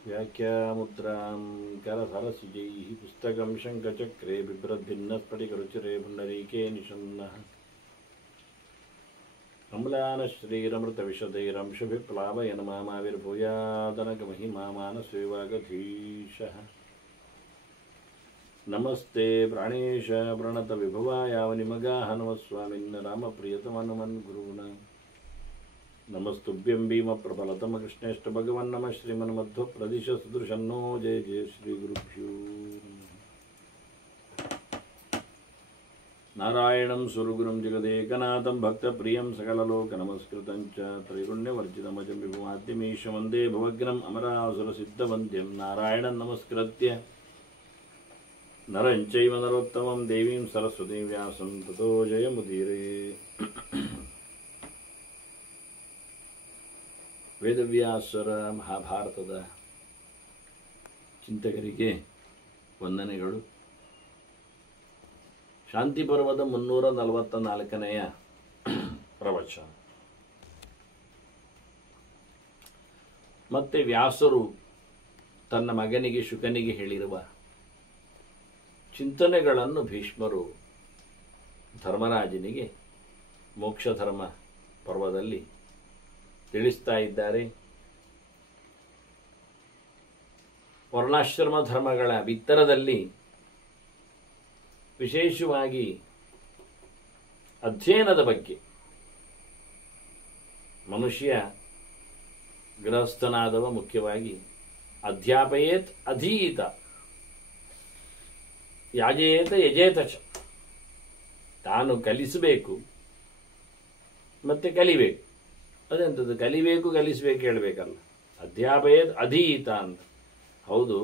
व्याख्यामुद्रां करसरसिजैः पुस्तकं शङ्खचक्रे बिभ्रद्भिन्नस्फटिकरुचिरे पुण्डरीके निषन्नः अम्लानश्रीरमृतविशदैरंशभिप्लावयन् मामाविर्भूयादनकमहिमा मानसेवागधीशः नमस्ते प्राणेश प्रणतविभवायावनिमगाः नमः स्वामिन् रामप्रियतमनुमन् गुरुन् नमस्तुभ्यं भीमप्रबलतमकृष्णेष्ट भगवन् नमः श्रीमन्मध्वप्रदिश सुदृशन्नो जय जय श्रीगुरुभ्यो नारायणं सुरगुरुं जगदेकनाथं भक्तप्रियं सकललोकनमस्कृतं च त्रैगुण्यवर्जितमजं विभुमाद्यमीश वन्दे भवग्नम् अमरासुरसिद्धवन्द्यं नारायणं नमस्कृत्य नरं चैव नरोत्तमं देवीं सरस्वतीं व्यासं ततो जयमुदीरे ವೇದವ್ಯಾಸರ ಮಹಾಭಾರತದ ಚಿಂತಕರಿಗೆ ವಂದನೆಗಳು. ಶಾಂತಿ ಪರ್ವದ 344ನೆಯ ಪ್ರವಚನ. ಮತ್ತೆ ವ್ಯಾಸರು ತನ್ನ ಮಗನಿಗೆ ಶುಕನಿಗೆ ಹೇಳಿರುವ ಚಿಂತನೆಗಳನ್ನು ಭೀಷ್ಮರು ಧರ್ಮರಾಜನಿಗೆ ಮೋಕ್ಷಧರ್ಮ ಪರ್ವದಲ್ಲಿ ತಿಳಿಸ್ತಾ ಇದ್ದಾರೆ. ವರ್ಣಾಶ್ರಮ ಧರ್ಮಗಳ ಬಿತ್ತರದಲ್ಲಿ ವಿಶೇಷವಾಗಿ ಅಧ್ಯಯನದ ಬಗ್ಗೆ ಮನುಷ್ಯ ಗೃಹಸ್ಥನಾದವ ಮುಖ್ಯವಾಗಿ ಅಧ್ಯಾಪಯೇತ್ ಅಧೀತ ಯಾಜೇತ ಯಜೇತ ಚ, ತಾನು ಕಲಿಸಬೇಕು ಮತ್ತೆ ಕಲಿಬೇಕು. ಅದೆಂಥದ್ದು ಕಲಿಬೇಕು ಕಲಿಸಬೇಕು ಹೇಳಬೇಕಲ್ಲ. ಅಧ್ಯಾಪಯೇತ್ ಅಧೀತ ಅಂತ. ಹೌದು,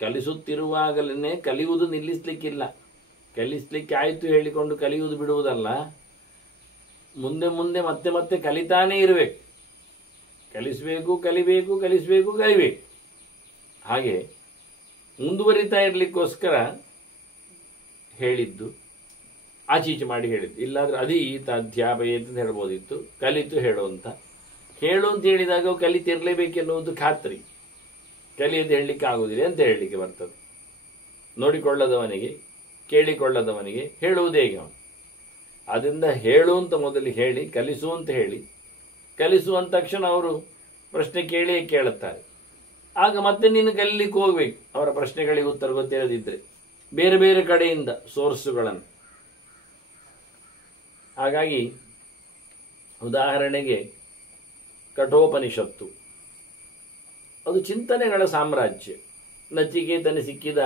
ಕಲಿಸುತ್ತಿರುವಾಗಲೇ ಕಲಿಯುವುದು ನಿಲ್ಲಿಸಲಿಕ್ಕಿಲ್ಲ. ಕಲಿಸಲಿಕ್ಕೆ ಆಯಿತು ಹೇಳಿಕೊಂಡು ಕಲಿಯುವುದು ಬಿಡುವುದಲ್ಲ. ಮುಂದೆ ಮುಂದೆ ಮತ್ತೆ ಮತ್ತೆ ಕಲಿತಾನೇ ಇರಬೇಕು. ಕಲಿಸಬೇಕು ಕಲಿಬೇಕು ಕಲಿಸಬೇಕು ಕಲಿಬೇಕು. ಹಾಗೆ ಮುಂದುವರಿತಾ ಇರಲಿಕ್ಕೋಸ್ಕರ ಹೇಳಿದ್ದು, ಆಚೀಚೆ ಮಾಡಿ ಹೇಳಿದ್ದು. ಇಲ್ಲಾಂದ್ರೆ ಅಧೀತ ಅಧ್ಯಾಪಯೇತ್ ಅಂತ ಹೇಳ್ಬೋದಿತ್ತು, ಕಲಿತು ಹೇಳು ಅಂತ. ಹೇಳು ಅಂತ ಹೇಳಿದಾಗ ಕಲಿತಿರ್ಲೇಬೇಕೆನ್ನುವುದು ಖಾತ್ರಿ. ಕಲಿಯದು ಹೇಳಲಿಕ್ಕೆ ಆಗುವುದಿಲ್ಲ ಅಂತ ಹೇಳಲಿಕ್ಕೆ ಬರ್ತದೆ. ನೋಡಿಕೊಳ್ಳದವನಿಗೆ ಕೇಳಿಕೊಳ್ಳದವನಿಗೆ ಹೇಳುವುದು ಹೇಗೆ ಅವನು? ಅದರಿಂದ ಹೇಳು ಅಂತ ಮೊದಲು ಹೇಳಿ ಕಲಿಸು ಅಂತ ಹೇಳಿ, ಕಲಿಸುವಂತ ತಕ್ಷಣ ಅವರು ಪ್ರಶ್ನೆ ಕೇಳಿಯೇ ಕೇಳುತ್ತಾರೆ. ಆಗ ಮತ್ತೆ ನೀನು ಕಲಿಲಿಕ್ಕೆ ಹೋಗ್ಬೇಕು. ಅವರ ಪ್ರಶ್ನೆಗಳಿಗೆ ಉತ್ತರ ಗೊತ್ತಿರದಿದ್ದರೆ ಬೇರೆ ಬೇರೆ ಕಡೆಯಿಂದ ಸೋರ್ಸುಗಳನ್ನು. ಹಾಗಾಗಿ ಉದಾಹರಣೆಗೆ ಕಠೋಪನಿಷತ್ತು, ಅದು ಚಿಂತನೆಗಳ ಸಾಮ್ರಾಜ್ಯ. ನಚಿಕೇತನ ಸಿಕ್ಕಿದ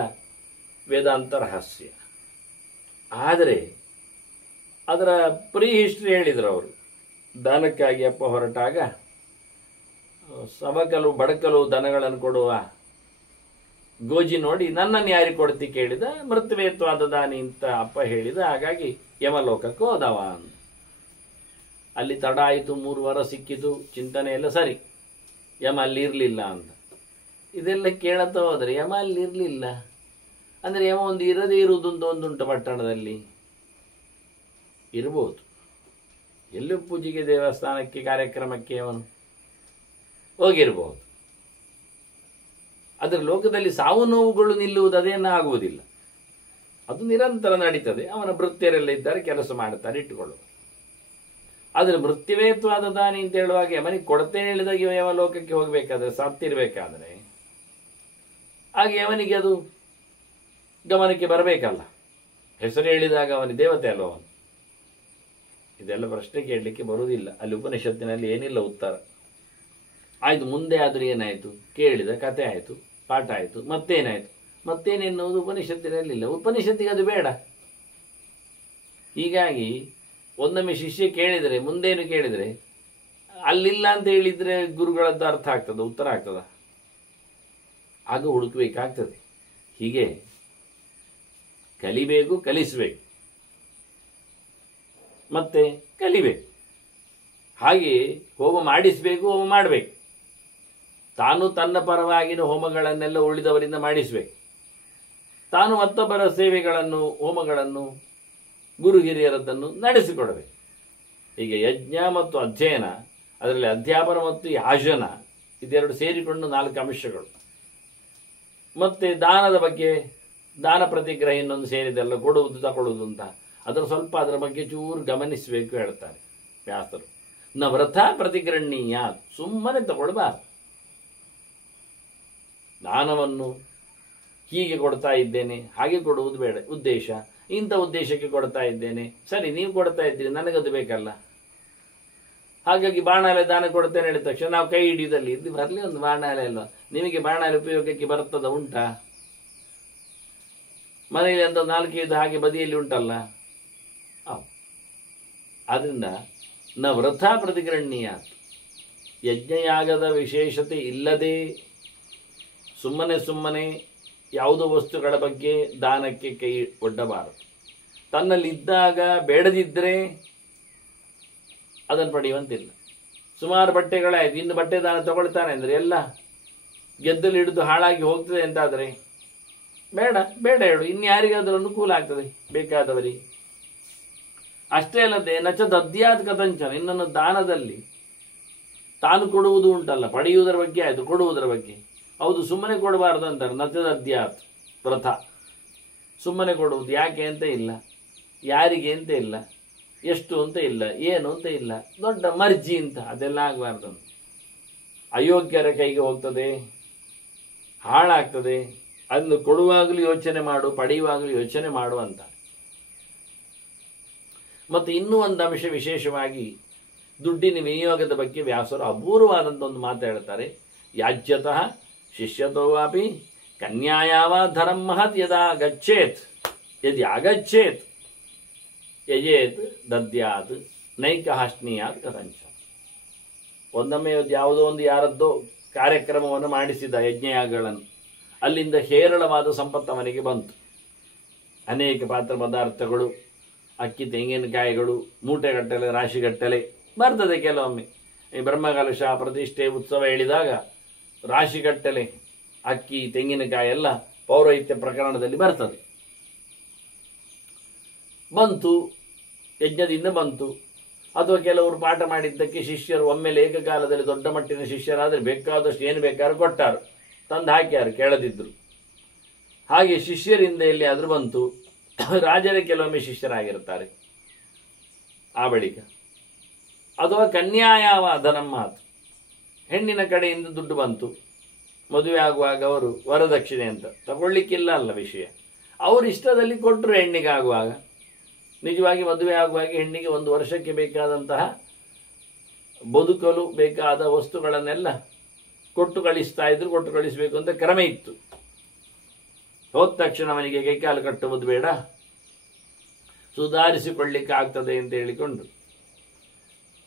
ವೇದಾಂತ ರಹಸ್ಯ. ಆದರೆ ಅದರ ಪ್ರೀ ಹಿಸ್ಟ್ರಿ ಹೇಳಿದರು ಅವರು. ದಾನಕ್ಕಾಗಿ ಅಪ್ಪ ಹೊರಟಾಗ ಸಬಕಲು ಬಡಕಲು ದನಗಳನ್ನು ಕೊಡುವ ಗೋಜಿ ನೋಡಿ ನನ್ನನ್ನು ಯಾರಿಗೆ ಕೊಡ್ತಿ ಕೇಳಿದ. ಮೃತ್ಯುವೇತ್ವಾದ ದಾನಿ ಅಂತ ಅಪ್ಪ ಹೇಳಿದ. ಹಾಗಾಗಿ ಯಮಲೋಕಕ್ಕೆ ಹೋದವ ಅಂತ. ಅಲ್ಲಿ ತಡ ಆಯಿತು, 3 ವಾರ ಸಿಕ್ಕಿತು, ಚಿಂತನೆ ಎಲ್ಲ ಸರಿ. ಯಮ ಅಲ್ಲಿ ಇರಲಿಲ್ಲ ಅಂತ. ಇದೆಲ್ಲ ಕೇಳತ್ತಾ ಹೋದರೆ ಯಮ ಅಲ್ಲಿ ಇರಲಿಲ್ಲ ಅಂದರೆ ಯಮ ಒಂದು ಇರದೇ ಇರುವುದೊಂದು ಒಂದುಂಟು ಪಟ್ಟಣದಲ್ಲಿ ಇರಬಹುದು. ಎಲ್ಲೂ ಪೂಜೆಗೆ ದೇವಸ್ಥಾನಕ್ಕೆ ಕಾರ್ಯಕ್ರಮಕ್ಕೆ ಅವನು ಹೋಗಿರಬಹುದು. ಆದರೆ ಲೋಕದಲ್ಲಿ ಸಾವು ನೋವುಗಳು ನಿಲ್ಲುವುದು ಅದೇನೂ ಆಗುವುದಿಲ್ಲ. ಅದು ನಿರಂತರ ನಡೀತದೆ. ಅವನ ಭೃತ್ಯರೆಲ್ಲ ಇದ್ದಾರೆ, ಕೆಲಸ ಮಾಡುತ್ತಾರೆ, ಇಟ್ಟುಕೊಳ್ಳುವ. ಆದರೆ ಮೃತ್ಯುವೇತ್ವಾದ ದಾನಿ ಅಂತ ಹೇಳುವಾಗ ಯಮನಿಗೆ ಕೊಡ್ತೇನೆ ಹೇಳಿದಾಗ ಯಮ ಲೋಕಕ್ಕೆ ಹೋಗಬೇಕಾದ್ರೆ ಸಾತ್ತಿರಬೇಕಾದ್ರೆ ಹಾಗೆ ಅವನಿಗೆ ಅದು ಗಮನಕ್ಕೆ ಬರಬೇಕಲ್ಲ. ಹೆಸರು ಹೇಳಿದಾಗ ಅವನಿಗೆ ದೇವತೆ ಅಲ್ವ ಅವನು. ಇದೆಲ್ಲ ಪ್ರಶ್ನೆ ಕೇಳಲಿಕ್ಕೆ ಬರುವುದಿಲ್ಲ. ಅಲ್ಲಿ ಉಪನಿಷತ್ತಿನಲ್ಲಿ ಏನಿಲ್ಲ ಉತ್ತರ. ಆಯಿತು, ಮುಂದೆ ಆದರೂ ಏನಾಯಿತು? ಕೇಳಿದ ಕತೆ ಆಯಿತು, ಪಾಠ ಆಯಿತು, ಮತ್ತೇನಾಯಿತು? ಮತ್ತೇನೆನ್ನುವುದು ಉಪನಿಷತ್ತಿನಲ್ಲಿಲ್ಲ. ಉಪನಿಷತ್ತಿಗೆ ಅದು ಬೇಡ. ಹೀಗಾಗಿ ಒಂದೊಮ್ಮೆ ಶಿಷ್ಯ ಕೇಳಿದರೆ, ಮುಂದೇನು ಕೇಳಿದರೆ ಅಲ್ಲಿಲ್ಲ ಅಂತ ಹೇಳಿದರೆ ಗುರುಗಳದ್ದು ಅರ್ಥ ಆಗ್ತದೆ, ಉತ್ತರ ಆಗ್ತದ? ಆಗ ಹುಡುಕಬೇಕಾಗ್ತದೆ. ಹೀಗೆ ಕಲಿಬೇಕು, ಕಲಿಸಬೇಕು, ಮತ್ತೆ ಕಲಿಬೇಕು. ಹಾಗೆ ಹೋಮ ಮಾಡಿಸಬೇಕು, ಹೋಮ ಮಾಡಬೇಕು. ತಾನು ತನ್ನ ಪರವಾಗಿನ ಹೋಮಗಳನ್ನೆಲ್ಲ ಉಳಿದವರಿಂದ ಮಾಡಿಸಬೇಕು. ತಾನು ಮತ್ತೊಬ್ಬರ ಸೇವೆಗಳನ್ನು, ಹೋಮಗಳನ್ನು, ಗುರು ಹಿರಿಯರದ್ದನ್ನು ನಡೆಸಿಕೊಡಬೇಕು. ಹೀಗೆ ಯಜ್ಞ ಮತ್ತು ಅಧ್ಯಯನ, ಅದರಲ್ಲಿ ಅಧ್ಯಾಪನ ಮತ್ತು ಯಾಜನ ಇದೆರಡು ಸೇರಿಕೊಂಡು 4 ಅಂಶಗಳು. ಮತ್ತೆ ದಾನದ ಬಗ್ಗೆ, ದಾನ ಪ್ರತಿಗ್ರಹ ಇನ್ನೊಂದು ಸೇರಿದೆಲ್ಲ, ಕೊಡುವುದು ತಗೊಳ್ಳುವುದು ಅಂತ, ಅದರ ಬಗ್ಗೆ ಚೂರು ಗಮನಿಸಬೇಕು ಹೇಳ್ತಾರೆ ವ್ಯಾಸರು. ನ ವ್ರತ ಪ್ರತಿಗ್ರಹಣೀಯ, ಸುಮ್ಮನೆ ತಗೊಳ್ಬಾರ್ದು. ದಾನವನ್ನು ಹೀಗೆ ಕೊಡ್ತಾ ಇದ್ದೇನೆ, ಹಾಗೆ ಕೊಡುವುದು ಬೇಡ. ಉದ್ದೇಶ ಇಂಥ ಉದ್ದೇಶಕ್ಕೆ ಕೊಡ್ತಾ ಇದ್ದೇನೆ, ಸರಿ ನೀವು ಕೊಡ್ತಾ ಇದ್ದೀರಿ, ನನಗದು ಬೇಕಲ್ಲ. ಹಾಗಾಗಿ ಬಾಣಾಲೆ ದಾನ ಕೊಡ್ತೇನೆ ಹೇಳಿದ ತಕ್ಷಣ ನಾವು ಕೈ ಹಿಡಿಯುವುದಲ್ಲಿ ಇದು ಬರಲಿ ಒಂದು ಬಾಣಾಲೆ ಅಲ್ವಾ, ನಿಮಗೆ ಬಾಣಾಲೆ ಉಪಯೋಗಕ್ಕೆ ಬರ್ತದ ಉಂಟಾ? ಮನೆಯಲ್ಲಿ ಅಂತ 4-5 ಹಾಗೆ ಬದಿಯಲ್ಲಿ ಉಂಟಲ್ಲ. ಆದ್ರಿಂದ ನ ವ್ರತ ಪ್ರತಿಗ್ರಹಣೀಯ, ಯಜ್ಞಯಾಗದ ವಿಶೇಷತೆ ಇಲ್ಲದೆ ಸುಮ್ಮನೆ ಯಾವುದೋ ವಸ್ತುಗಳ ಬಗ್ಗೆ ದಾನಕ್ಕೆ ಕೈ ಒಡ್ಡಬಾರದು. ತನ್ನಲ್ಲಿದ್ದಾಗ ಬೇಡದಿದ್ದರೆ ಅದನ್ನು ಪಡೆಯುವಂತಿಲ್ಲ. ಸುಮಾರು ಬಟ್ಟೆಗಳಾಯ್ತು, ಇನ್ನು ಬಟ್ಟೆ ದಾನ ತಗೊಳ್ತಾನೆ ಅಂದರೆ ಎಲ್ಲ ಗೆದ್ದಲು ಹಿಡಿದು ಹಾಳಾಗಿ ಹೋಗ್ತದೆ ಅಂತಾದರೆ ಬೇಡ ಹೇಳು, ಇನ್ಯಾರಿಗಾದರೂ ಅನುಕೂಲ ಆಗ್ತದೆ ಬೇಕಾದವರಿಗೆ. ಅಷ್ಟೇ ಅಲ್ಲದೆ ನಚ ದದ್ಯಾತ್ ಕಥಂಚನ, ಇನ್ನೊಂದು ದಾನದಲ್ಲಿ ತಾನು ಕೊಡುವುದು ಉಂಟಲ್ಲ, ಪಡೆಯುವುದರ ಬಗ್ಗೆ ಆಯಿತು, ಕೊಡುವುದರ ಬಗ್ಗೆ ಹೌದು, ಸುಮ್ಮನೆ ಕೊಡಬಾರ್ದು ಅಂತಾರೆ. ನಚ ದದ್ಯಾತ್ ವ್ರತ, ಸುಮ್ಮನೆ ಕೊಡುವುದು. ಯಾಕೆ ಅಂತ ಇಲ್ಲ, ಯಾರಿಗೆ ಅಂತ ಇಲ್ಲ, ಎಷ್ಟು ಅಂತ ಇಲ್ಲ, ಏನು ಅಂತ ಇಲ್ಲ, ದೊಡ್ಡ ಮರ್ಜಿ ಅಂತ, ಅದೆಲ್ಲ ಆಗಬಾರ್ದು. ಅಯೋಗ್ಯರ ಕೈಗೆ ಹೋಗ್ತದೆ, ಹಾಳಾಗ್ತದೆ. ಅದನ್ನು ಕೊಡುವಾಗಲೂ ಯೋಚನೆ ಮಾಡು, ಪಡೆಯುವಾಗಲೂ ಯೋಚನೆ ಮಾಡು ಅಂತ. ಮತ್ತು ಇನ್ನೂ ಒಂದು ಅಂಶ, ವಿಶೇಷವಾಗಿ ದುಡ್ಡಿನ ವಿನಿಯೋಗದ ಬಗ್ಗೆ ವ್ಯಾಸರು ಅಪೂರ್ವವಾದಂಥ ಒಂದು ಮಾತು ಹೇಳ್ತಾರೆ. ಯಾಜ್ಯತಃ ಶಿಷ್ಯತೋವಾಪಿ ಕನ್ಯಾಯಾವ ಧರಂ ಮಹತ್ ಯದಾ ಗಚ್ಚೇತ್ ಯದಿ ಆಗಚ್ಚೇತ್ ಯಜೇತ್ ದದ್ಯಾತ್ ನೈಕಹಾಷ್ಣೀಯಾತ್ ಕಥಂಚ. ಒಂದೊಮ್ಮೆ ಯಾವುದೋ ಒಂದು ಯಾರದ್ದೋ ಕಾರ್ಯಕ್ರಮವನ್ನು ಮಾಡಿಸಿದ ಯಜ್ಞಯಾಗಗಳನ್ನು, ಅಲ್ಲಿಂದ ಹೇರಳವಾದ ಸಂಪತ್ತು ಅವನಿಗೆ ಬಂತು. ಅನೇಕ ಪಾತ್ರ ಪದಾರ್ಥಗಳು, ಅಕ್ಕಿ ತೆಂಗಿನಕಾಯಿಗಳು, ಮೂಟೆಗಟ್ಟಲೆ ರಾಶಿಗಟ್ಟಲೆ ಬರ್ತದೆ. ಕೆಲವೊಮ್ಮೆ ಈ ಬ್ರಹ್ಮಕಲಶ ಪ್ರತಿಷ್ಠೆ ಉತ್ಸವ ಹೇಳಿದಾಗ ರಾಶಿಗಟ್ಟಲೆ ಅಕ್ಕಿ ತೆಂಗಿನಕಾಯಿ ಎಲ್ಲ ಪೌರೋಹಿತ್ಯ ಪ್ರಕರಣದಲ್ಲಿ ಬರ್ತದೆ. ಬಂತು, ಯಜ್ಞದಿಂದ ಬಂತು. ಅಥವಾ ಕೆಲವರು ಪಾಠ ಮಾಡಿದ್ದಕ್ಕೆ ಶಿಷ್ಯರು ಒಮ್ಮೆಲೆ ಏಕಕಾಲದಲ್ಲಿ ದೊಡ್ಡ ಮಟ್ಟಿನ ಶಿಷ್ಯರಾದರೆ ಬೇಕಾದಷ್ಟು ಏನು ಬೇಕಾದ್ರೂ ಕೊಟ್ಟಾರು, ತಂದು ಹಾಕ್ಯಾರು, ಕೇಳದಿದ್ರು. ಹಾಗೆ ಶಿಷ್ಯರಿಂದ ಎಲ್ಲಿ ಆದರೂ ಬಂತು. ರಾಜರೇ ಕೆಲವೊಮ್ಮೆ ಶಿಷ್ಯರಾಗಿರ್ತಾರೆ ಆ ಬಳಿಕ. ಅಥವಾ ಕನ್ಯಾಯಾವ ಧನಂ ಮಾತು, ಹೆಣ್ಣಿನ ಕಡೆಯಿಂದ ದುಡ್ಡು ಬಂತು. ಮದುವೆ ಆಗುವಾಗ ಅವರು ವರದಕ್ಷಿಣೆ ಅಂತ ತಗೊಳ್ಳಿಕ್ಕಿಲ್ಲ ಅಲ್ಲ ವಿಷಯ, ಅವರು ಇಷ್ಟದಲ್ಲಿ ಕೊಟ್ಟರು ಹೆಣ್ಣಿಗೆ ಆಗುವಾಗ. ನಿಜವಾಗಿ ಮದುವೆ ಆಗುವಾಗ ಹೆಣ್ಣಿಗೆ 1 ವರ್ಷಕ್ಕೆ ಬೇಕಾದಂತಹ ಬದುಕಲು ಬೇಕಾದ ವಸ್ತುಗಳನ್ನೆಲ್ಲ ಕೊಟ್ಟು ಕಳಿಸ್ತಾ ಇದ್ರು. ಕೊಟ್ಟು ಕಳಿಸಬೇಕು ಅಂತ ಕ್ರಮ ಇತ್ತು. ಹೋದ ತಕ್ಷಣ ಅವನಿಗೆ ಕೈಕಾಲು ಕಟ್ಟುವುದು ಬೇಡ, ಸುಧಾರಿಸಿಕೊಳ್ಳಿಕ್ಕೆ ಆಗ್ತದೆ ಅಂತ ಹೇಳಿಕೊಂಡು.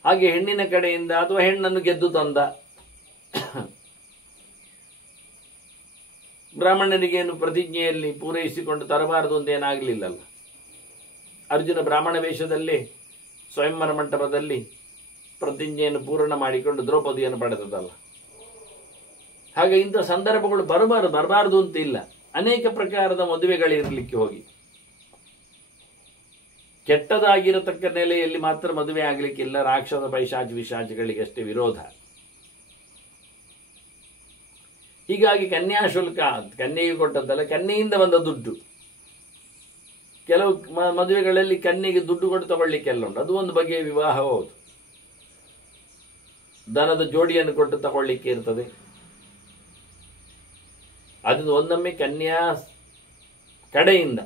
ಹಾಗೆ ಹೆಣ್ಣಿನ ಕಡೆಯಿಂದ ಅಥವಾ ಹೆಣ್ಣನ್ನು ಗೆದ್ದು ತಂದ ಬ್ರಾಹ್ಮಣನಿಗೇನು ಪ್ರತಿಜ್ಞೆಯಲ್ಲಿ ಪೂರೈಸಿಕೊಂಡು ತರಬಾರದು ಅಂತ ಏನಾಗಲಿಲ್ಲಲ್ಲ. ಅರ್ಜುನ ಬ್ರಾಹ್ಮಣ ವೇಷದಲ್ಲಿ ಸ್ವಯಂವರ ಮಂಟಪದಲ್ಲಿ ಪ್ರತಿಜ್ಞೆಯನ್ನು ಪೂರ್ಣ ಮಾಡಿಕೊಂಡು ದ್ರೌಪದಿಯನ್ನು ಪಡೆದದಲ್ಲ. ಹಾಗೆ ಇಂಥ ಸಂದರ್ಭಗಳು ಬರಬಾರದು ಅಂತ ಇಲ್ಲ. ಅನೇಕ ಪ್ರಕಾರದ ಮದುವೆಗಳಿರಲಿಕ್ಕೆ ಹೋಗಿ ಕೆಟ್ಟದಾಗಿರತಕ್ಕ ನೆಲೆಯಲ್ಲಿ ಮಾತ್ರ ಮದುವೆ ಆಗಲಿಕ್ಕಿಲ್ಲ. ರಾಕ್ಷಸ ಪೈಶಾಚಿಗಳಿಗಷ್ಟೇ ವಿರೋಧ. ಹೀಗಾಗಿ ಕನ್ಯಾಶುಲ್ಕ, ಕನ್ಯೆಗೆ ಕೊಟ್ಟದ್ದಲ್ಲ, ಕನ್ಯೆಯಿಂದ ಬಂದ ದುಡ್ಡು. ಕೆಲವು ಮದುವೆಗಳಲ್ಲಿ ಕನ್ಯೆಗೆ ದುಡ್ಡು ಕೊಟ್ಟು ತಗೊಳ್ಳಿಕ್ಕೆಲ್ಲ ಉಂಟು, ಅದು ಒಂದು ಬಗೆಯ ವಿವಾಹ. ಹೌದು, ದನದ ಜೋಡಿಯನ್ನು ಕೊಟ್ಟು ತಗೊಳ್ಳಿಕ್ಕೆ ಇರ್ತದೆ. ಅದನ್ನು ಒಂದೊಮ್ಮೆ ಕನ್ಯಾ ಕಡೆಯಿಂದ,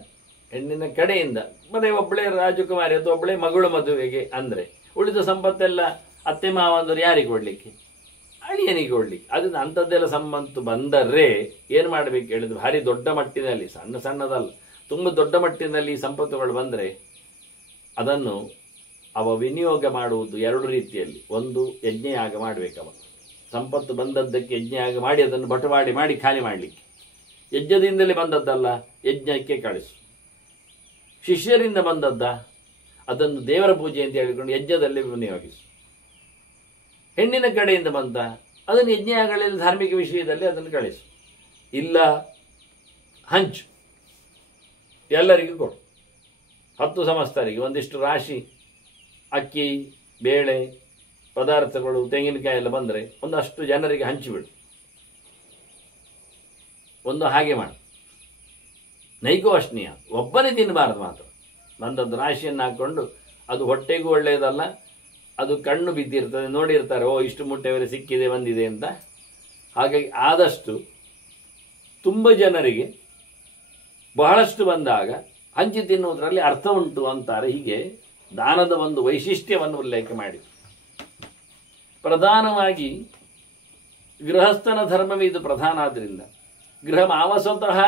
ಹೆಣ್ಣಿನ ಕಡೆಯಿಂದ, ಮತ್ತೆ ಒಬ್ಬಳೇ ರಾಜಕುಮಾರಿ ಅಥವಾ ಒಬ್ಬಳೇ ಮಗಳು ಮದುವೆಗೆ ಅಂದರೆ ಉಳಿದ ಸಂಪತ್ತೆಲ್ಲ ಅತ್ತೆ ಮಾವ ಅಂದ್ರೆ ಯಾರಿಗೆ ಕೊಡ್ಲಿಕ್ಕೆ? ಅಳಿಯನಿಗೆ ಕೊಡ್ಲಿಕ್ಕೆ. ಅದನ್ನ ಅಂಥದ್ದೆಲ್ಲ ಸಂಬಂಧ ಬಂದರೆ ಏನು ಮಾಡಬೇಕು ಹೇಳಿದ್ರು, ಭಾರಿ ದೊಡ್ಡ ಮಟ್ಟಿನಲ್ಲಿ, ಸಣ್ಣದಲ್ಲ, ತುಂಬ ದೊಡ್ಡ ಮಟ್ಟಿನಲ್ಲಿ ಸಂಪತ್ತುಗಳು ಬಂದರೆ ಅದನ್ನು ಅವ ವಿನಿಯೋಗ ಮಾಡುವುದು 2 ರೀತಿಯಲ್ಲಿ. ಒಂದು, ಯಜ್ಞಯಾಗ ಮಾಡಬೇಕವ. ಸಂಪತ್ತು ಬಂದದ್ದಕ್ಕೆ ಯಜ್ಞಯಾಗ ಮಾಡಿ ಅದನ್ನು ಬಟವಾಡಿ ಮಾಡಿ ಖಾಲಿ ಮಾಡಲಿಕ್ಕೆ. ಯಜ್ಞದಿಂದಲೇ ಬಂದದ್ದಲ್ಲ, ಯಜ್ಞಕ್ಕೆ ಕಳಿಸು. ಶಿಷ್ಯರಿಂದ ಬಂದದ್ದ, ಅದನ್ನು ದೇವರ ಪೂಜೆ ಅಂತ ಹೇಳಿಕೊಂಡು ಯಜ್ಞದಲ್ಲಿ ವಿನಿಯೋಗಿಸು. ಹೆಣ್ಣಿನ ಕಡೆಯಿಂದ ಬಂದ, ಅದನ್ನು ಯಜ್ಞಗಳಲ್ಲಿ ಧಾರ್ಮಿಕ ವಿಷಯದಲ್ಲಿ ಅದನ್ನು ಕಳಿಸು. ಇಲ್ಲ, ಹಂಚು, ಎಲ್ಲರಿಗೂ ಕೊಡು. 10 ಸಮಸ್ತರಿಗೆ ಒಂದಿಷ್ಟು ರಾಶಿ ಅಕ್ಕಿ, ಬೇಳೆ, ಪದಾರ್ಥಗಳು, ತೆಂಗಿನಕಾಯಿ ಎಲ್ಲ ಬಂದರೆ ಒಂದಷ್ಟು ಜನರಿಗೆ ಹಂಚಿಬಿಡು. ಒಂದು ಹಾಗೆ ಮಾಡು. ನೈಕೋ ಅಶ್ನೀಯ, ಒಬ್ಬನೇ ತಿನ್ನಬಾರದು ಮಾತ್ರ. ಬಂದದ್ದು ರಾಶಿಯನ್ನು ಹಾಕ್ಕೊಂಡು ಅದು ಹೊಟ್ಟೆಗೂ ಒಳ್ಳೆಯದಲ್ಲ, ಅದು ಕಣ್ಣು ಬಿದ್ದಿರ್ತದೆ, ನೋಡಿರ್ತಾರೆ ಓ ಇಷ್ಟು ಮುಟ್ಟೆವರೆ ಸಿಕ್ಕಿದೆ ಬಂದಿದೆ ಅಂತ. ಹಾಗಾಗಿ ಆದಷ್ಟು ತುಂಬ ಜನರಿಗೆ ಬಹಳಷ್ಟು ಬಂದಾಗ ಹಂಚಿ ತಿನ್ನುವುದರಲ್ಲಿ ಅರ್ಥ ಉಂಟು ಅಂತಾರೆ. ಹೀಗೆ ದಾನದ ಒಂದು ವೈಶಿಷ್ಟ್ಯವನ್ನು ಉಲ್ಲೇಖ ಮಾಡಿ. ಪ್ರಧಾನವಾಗಿ ಗೃಹಸ್ಥನ ಧರ್ಮವೇ ಇದು ಪ್ರಧಾನ. ಆದ್ದರಿಂದ ಗೃಹಮಾವಸತಃ